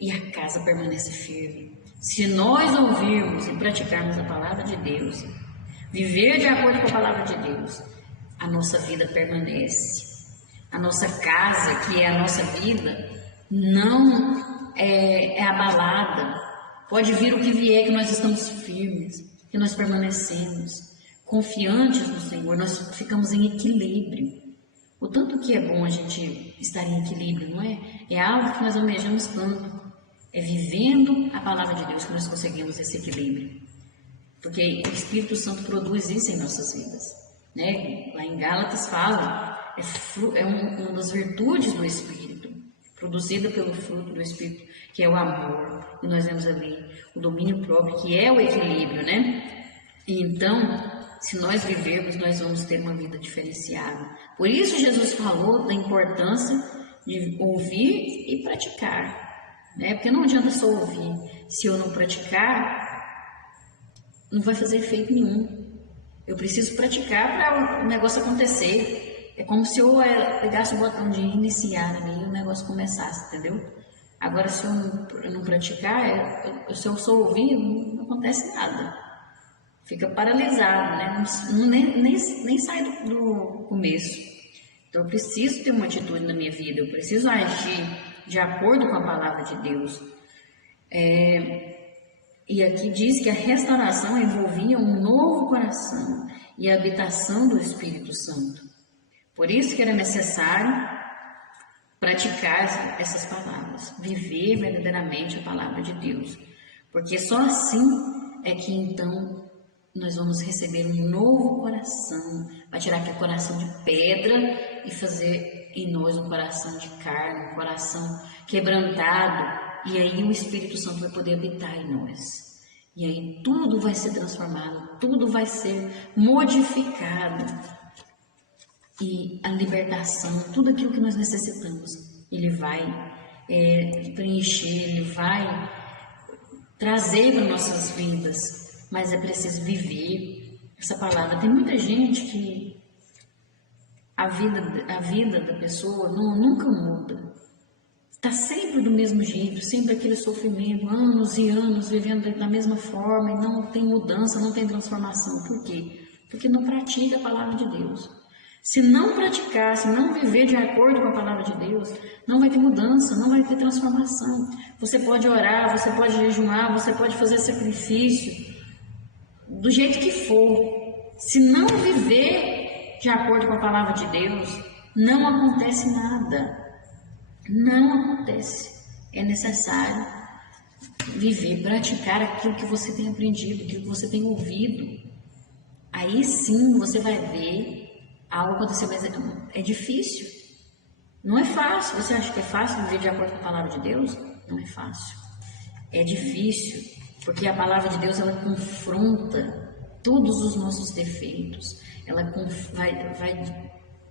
e a casa permanece firme. Se nós ouvirmos e praticarmos a palavra de Deus, viver de acordo com a palavra de Deus, a nossa vida permanece. A nossa casa, que é a nossa vida, não é abalada. Pode vir o que vier, que nós estamos firmes, que nós permanecemos confiantes no Senhor, nós ficamos em equilíbrio. O tanto que é bom a gente estar em equilíbrio, não é? É algo que nós almejamos tanto. É vivendo a palavra de Deus que nós conseguimos esse equilíbrio. Porque o Espírito Santo produz isso em nossas vidas, né? Lá em Gálatas fala, uma das virtudes do Espírito, produzida pelo fruto do Espírito, que é o amor. E nós vemos ali o domínio próprio, que é o equilíbrio, né? E então, se nós vivermos, nós vamos ter uma vida diferenciada. Por isso Jesus falou da importância de ouvir e praticar, né? Porque não adianta só ouvir, se eu não praticar, não vai fazer efeito nenhum. Eu preciso praticar para o negócio acontecer. É como se eu pegasse o botão de iniciar ali e o negócio começasse, entendeu? Agora, se eu não praticar, se eu só ouvir, não acontece nada. Fica paralisado, né? Nem sai do começo. Então, eu preciso ter uma atitude na minha vida, eu preciso agir de acordo com a palavra de Deus. E aqui diz que a restauração envolvia um novo coração e a habitação do Espírito Santo. Por isso que era necessário praticar essas palavras, viver verdadeiramente a palavra de Deus. Porque só assim é que então nós vamos receber um novo coração, vai tirar aquele coração de pedra e fazer em nós um coração de carne, um coração quebrantado. E aí o Espírito Santo vai poder habitar em nós. E aí tudo vai ser transformado, tudo vai ser modificado. E a libertação, tudo aquilo que nós necessitamos, Ele vai preencher, Ele vai trazer para nossas vidas. Mas é preciso viver essa palavra. Tem muita gente que a vida da pessoa nunca muda. Está sempre do mesmo jeito, sempre aquele sofrimento, anos e anos vivendo da mesma forma e não tem mudança, não tem transformação. Por quê? Porque não pratica a palavra de Deus. Se não praticar, se não viver de acordo com a palavra de Deus, não vai ter mudança, não vai ter transformação. Você pode orar, você pode jejuar, você pode fazer sacrifício, do jeito que for. Se não viver de acordo com a palavra de Deus, não acontece nada. Não acontece. É necessário viver, praticar aquilo que você tem aprendido, aquilo que você tem ouvido. Aí sim você vai ver algo acontecer, mas é difícil. Não é fácil. Você acha que é fácil viver de acordo com a palavra de Deus? Não é fácil. É difícil, porque a palavra de Deus, ela confronta todos os nossos defeitos. Ela vai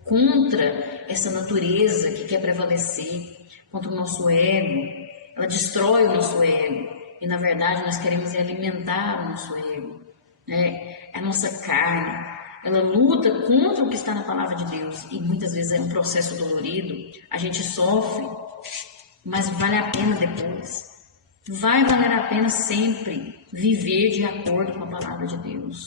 contra essa natureza que quer prevalecer, contra o nosso ego. Ela destrói o nosso ego. E na verdade nós queremos alimentar o nosso ego, né? A nossa carne. Ela luta contra o que está na palavra de Deus. E muitas vezes é um processo dolorido. A gente sofre, mas vale a pena depois. Vai valer a pena sempre viver de acordo com a palavra de Deus.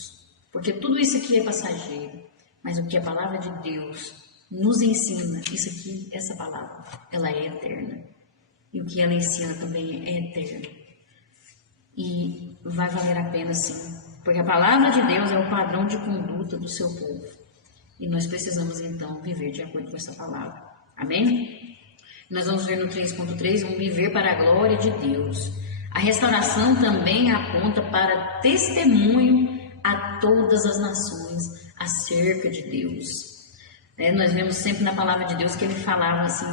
Porque tudo isso aqui é passageiro. Mas o que a palavra de Deus nos ensina, isso aqui, essa palavra, ela é eterna. E o que ela ensina também é eterno. E vai valer a pena sim. Porque a palavra de Deus é o padrão de conduta do seu povo. E nós precisamos então viver de acordo com essa palavra. Amém? Nós vamos ver no 3.3, um viver para a glória de Deus. A restauração também aponta para testemunho a todas as nações acerca de Deus. Nós vemos sempre na palavra de Deus que ele falava assim,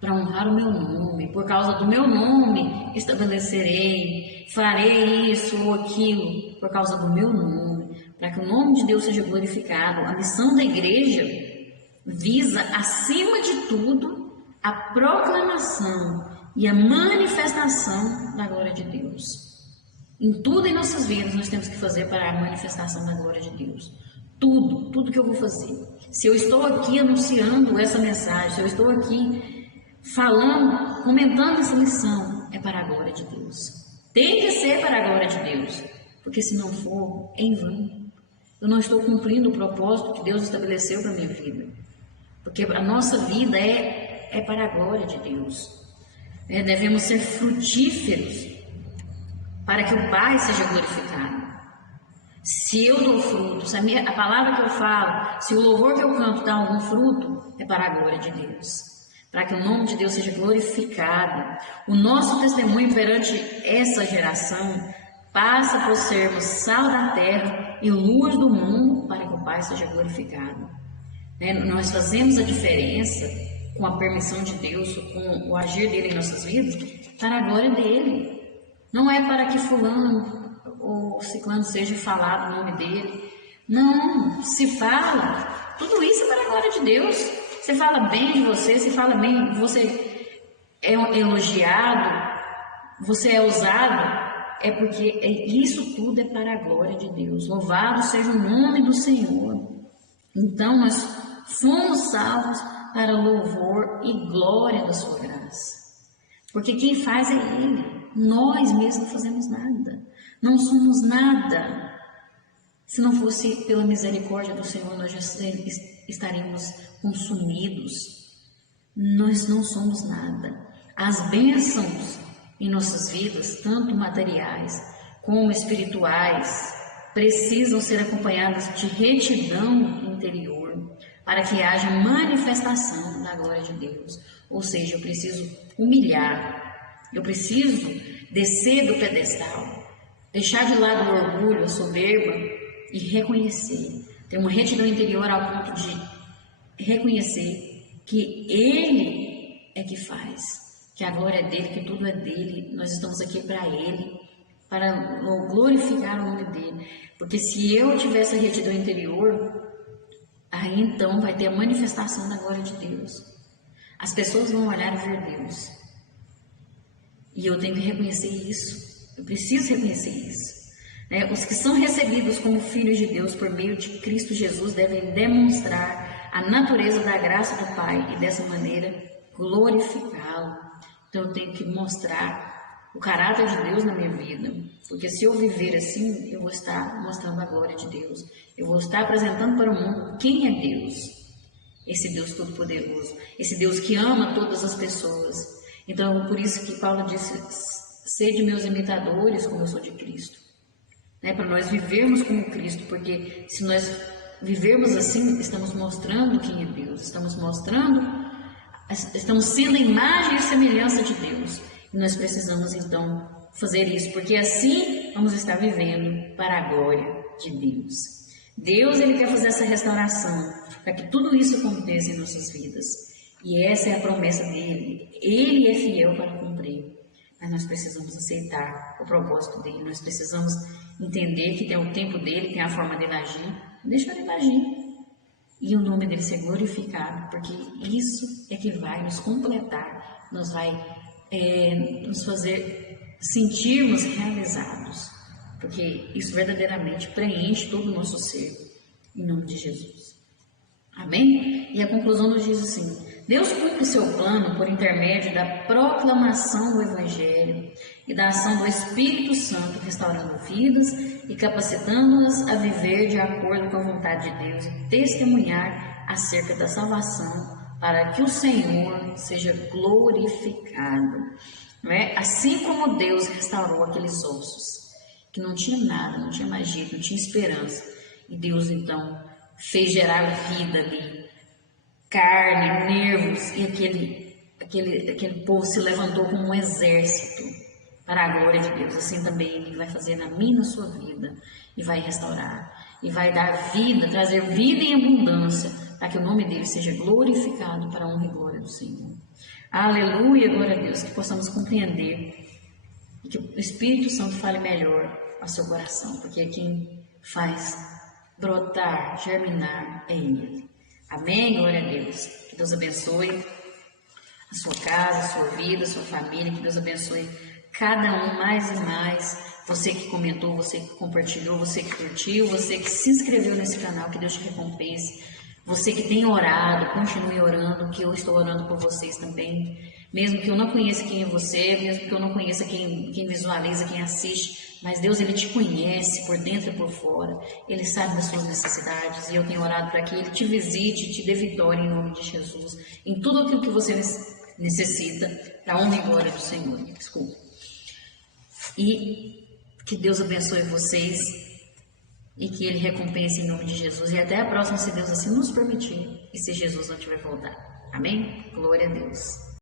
para honrar o meu nome, por causa do meu nome estabelecerei, farei isso ou aquilo, por causa do meu nome, para que o nome de Deus seja glorificado. A missão da igreja visa, acima de tudo, a proclamação e a manifestação da glória de Deus. Em tudo em nossas vidas nós temos que fazer para a manifestação da glória de Deus. Tudo que eu vou fazer. Se eu estou aqui anunciando essa mensagem, se eu estou aqui falando, comentando essa lição, é para a glória de Deus. Tem que ser para a glória de Deus, porque se não for, é em vão. Eu não estou cumprindo o propósito que Deus estabeleceu para a minha vida, porque a nossa vida é para a glória de Deus. Devemos ser frutíferos para que o Pai seja glorificado. Se eu dou fruto, se a palavra que eu falo, se o louvor que eu canto dá algum fruto, é para a glória de Deus. Para que o nome de Deus seja glorificado. O nosso testemunho perante essa geração passa por sermos sal da terra e luz do mundo, para que o Pai seja glorificado. Nós fazemos a diferença com a permissão de Deus, com o agir dele em nossas vidas, para a glória dele. Não é para que fulano ou ciclano seja falado o nome dele, Não, se fala, tudo isso é para a glória de Deus. Você fala bem de você, se fala bem, você é elogiado, você é usado, é porque isso tudo é para a glória de Deus. Louvado seja o nome do Senhor. Então nós fomos salvos para louvor e glória da sua graça. Porque quem faz é Ele. Nós mesmos não fazemos nada. Não somos nada. Se não fosse pela misericórdia do Senhor, nós já estaríamos consumidos. Nós não somos nada. As bênçãos em nossas vidas, tanto materiais como espirituais, precisam ser acompanhadas de retidão interior, para que haja manifestação da glória de Deus. Ou seja, eu preciso humilhar, eu preciso descer do pedestal, deixar de lado o orgulho, a soberba e reconhecer, ter uma retidão interior ao ponto de reconhecer que Ele é que faz, que a glória é dele, que tudo é dele, nós estamos aqui para Ele, para glorificar o nome dele. Porque se eu tiver essa retidão interior, aí então vai ter a manifestação da glória de Deus. As pessoas vão olhar e ver Deus. E eu tenho que reconhecer isso. Eu preciso reconhecer isso. Os que são recebidos como filhos de Deus por meio de Cristo Jesus devem demonstrar a natureza da graça do Pai e dessa maneira glorificá-lo. Então eu tenho que mostrar o caráter de Deus na minha vida, porque se eu viver assim, eu vou estar mostrando a glória de Deus, eu vou estar apresentando para o mundo quem é Deus, esse Deus todo-poderoso, esse Deus que ama todas as pessoas. Então, por isso que Paulo disse, sede meus imitadores como eu sou de Cristo, para nós vivermos como Cristo, porque se nós vivermos assim, estamos mostrando quem é Deus, estamos sendo a imagem e semelhança de Deus. E nós precisamos então fazer isso, porque assim vamos estar vivendo para a glória de Deus. Deus, Ele quer fazer essa restauração, para que tudo isso aconteça em nossas vidas. E essa é a promessa dEle. Ele é fiel para cumprir. Mas nós precisamos aceitar o propósito dEle. Nós precisamos entender que tem o tempo dEle, tem a forma dEle agir. Deixa Ele agir. E o nome dEle ser glorificado, porque isso é que vai nos completar, nos vai nos fazer sentirmos realizados, porque isso verdadeiramente preenche todo o nosso ser, em nome de Jesus. Amém? E a conclusão nos diz assim: Deus cumpre seu plano por intermédio da proclamação do Evangelho e da ação do Espírito Santo, restaurando vidas e capacitando-as a viver de acordo com a vontade de Deus e testemunhar acerca da salvação, para que o Senhor seja glorificado. Não é? Assim como Deus restaurou aqueles ossos, que não tinha nada, não tinha magia, não tinha esperança, e Deus então fez gerar vida ali, carne, nervos, e aquele povo se levantou como um exército para a glória de Deus. Assim também Ele vai fazer na minha e na sua vida, e vai restaurar, e vai dar vida, trazer vida em abundância, para que o nome dEle seja glorificado para a honra e glória do Senhor. Aleluia, glória a Deus, que possamos compreender e que o Espírito Santo fale melhor ao seu coração, porque quem faz brotar, germinar é Ele. Amém, glória a Deus. Que Deus abençoe a sua casa, a sua vida, a sua família, que Deus abençoe cada um mais e mais. Você que comentou, você que compartilhou, você que curtiu, você que se inscreveu nesse canal, que Deus te recompense. Você que tem orado, continue orando, que eu estou orando por vocês também. Mesmo que eu não conheça quem é você, mesmo que eu não conheça quem visualiza, quem assiste, mas Deus, Ele te conhece por dentro e por fora. Ele sabe das suas necessidades e eu tenho orado para que Ele te visite, te dê vitória em nome de Jesus, em tudo aquilo que você necessita, para a honra e glória do Senhor. Desculpa. E que Deus abençoe vocês e que Ele recompense em nome de Jesus. E até a próxima, se Deus assim nos permitir e se Jesus não tiver voltado. Amém? Glória a Deus.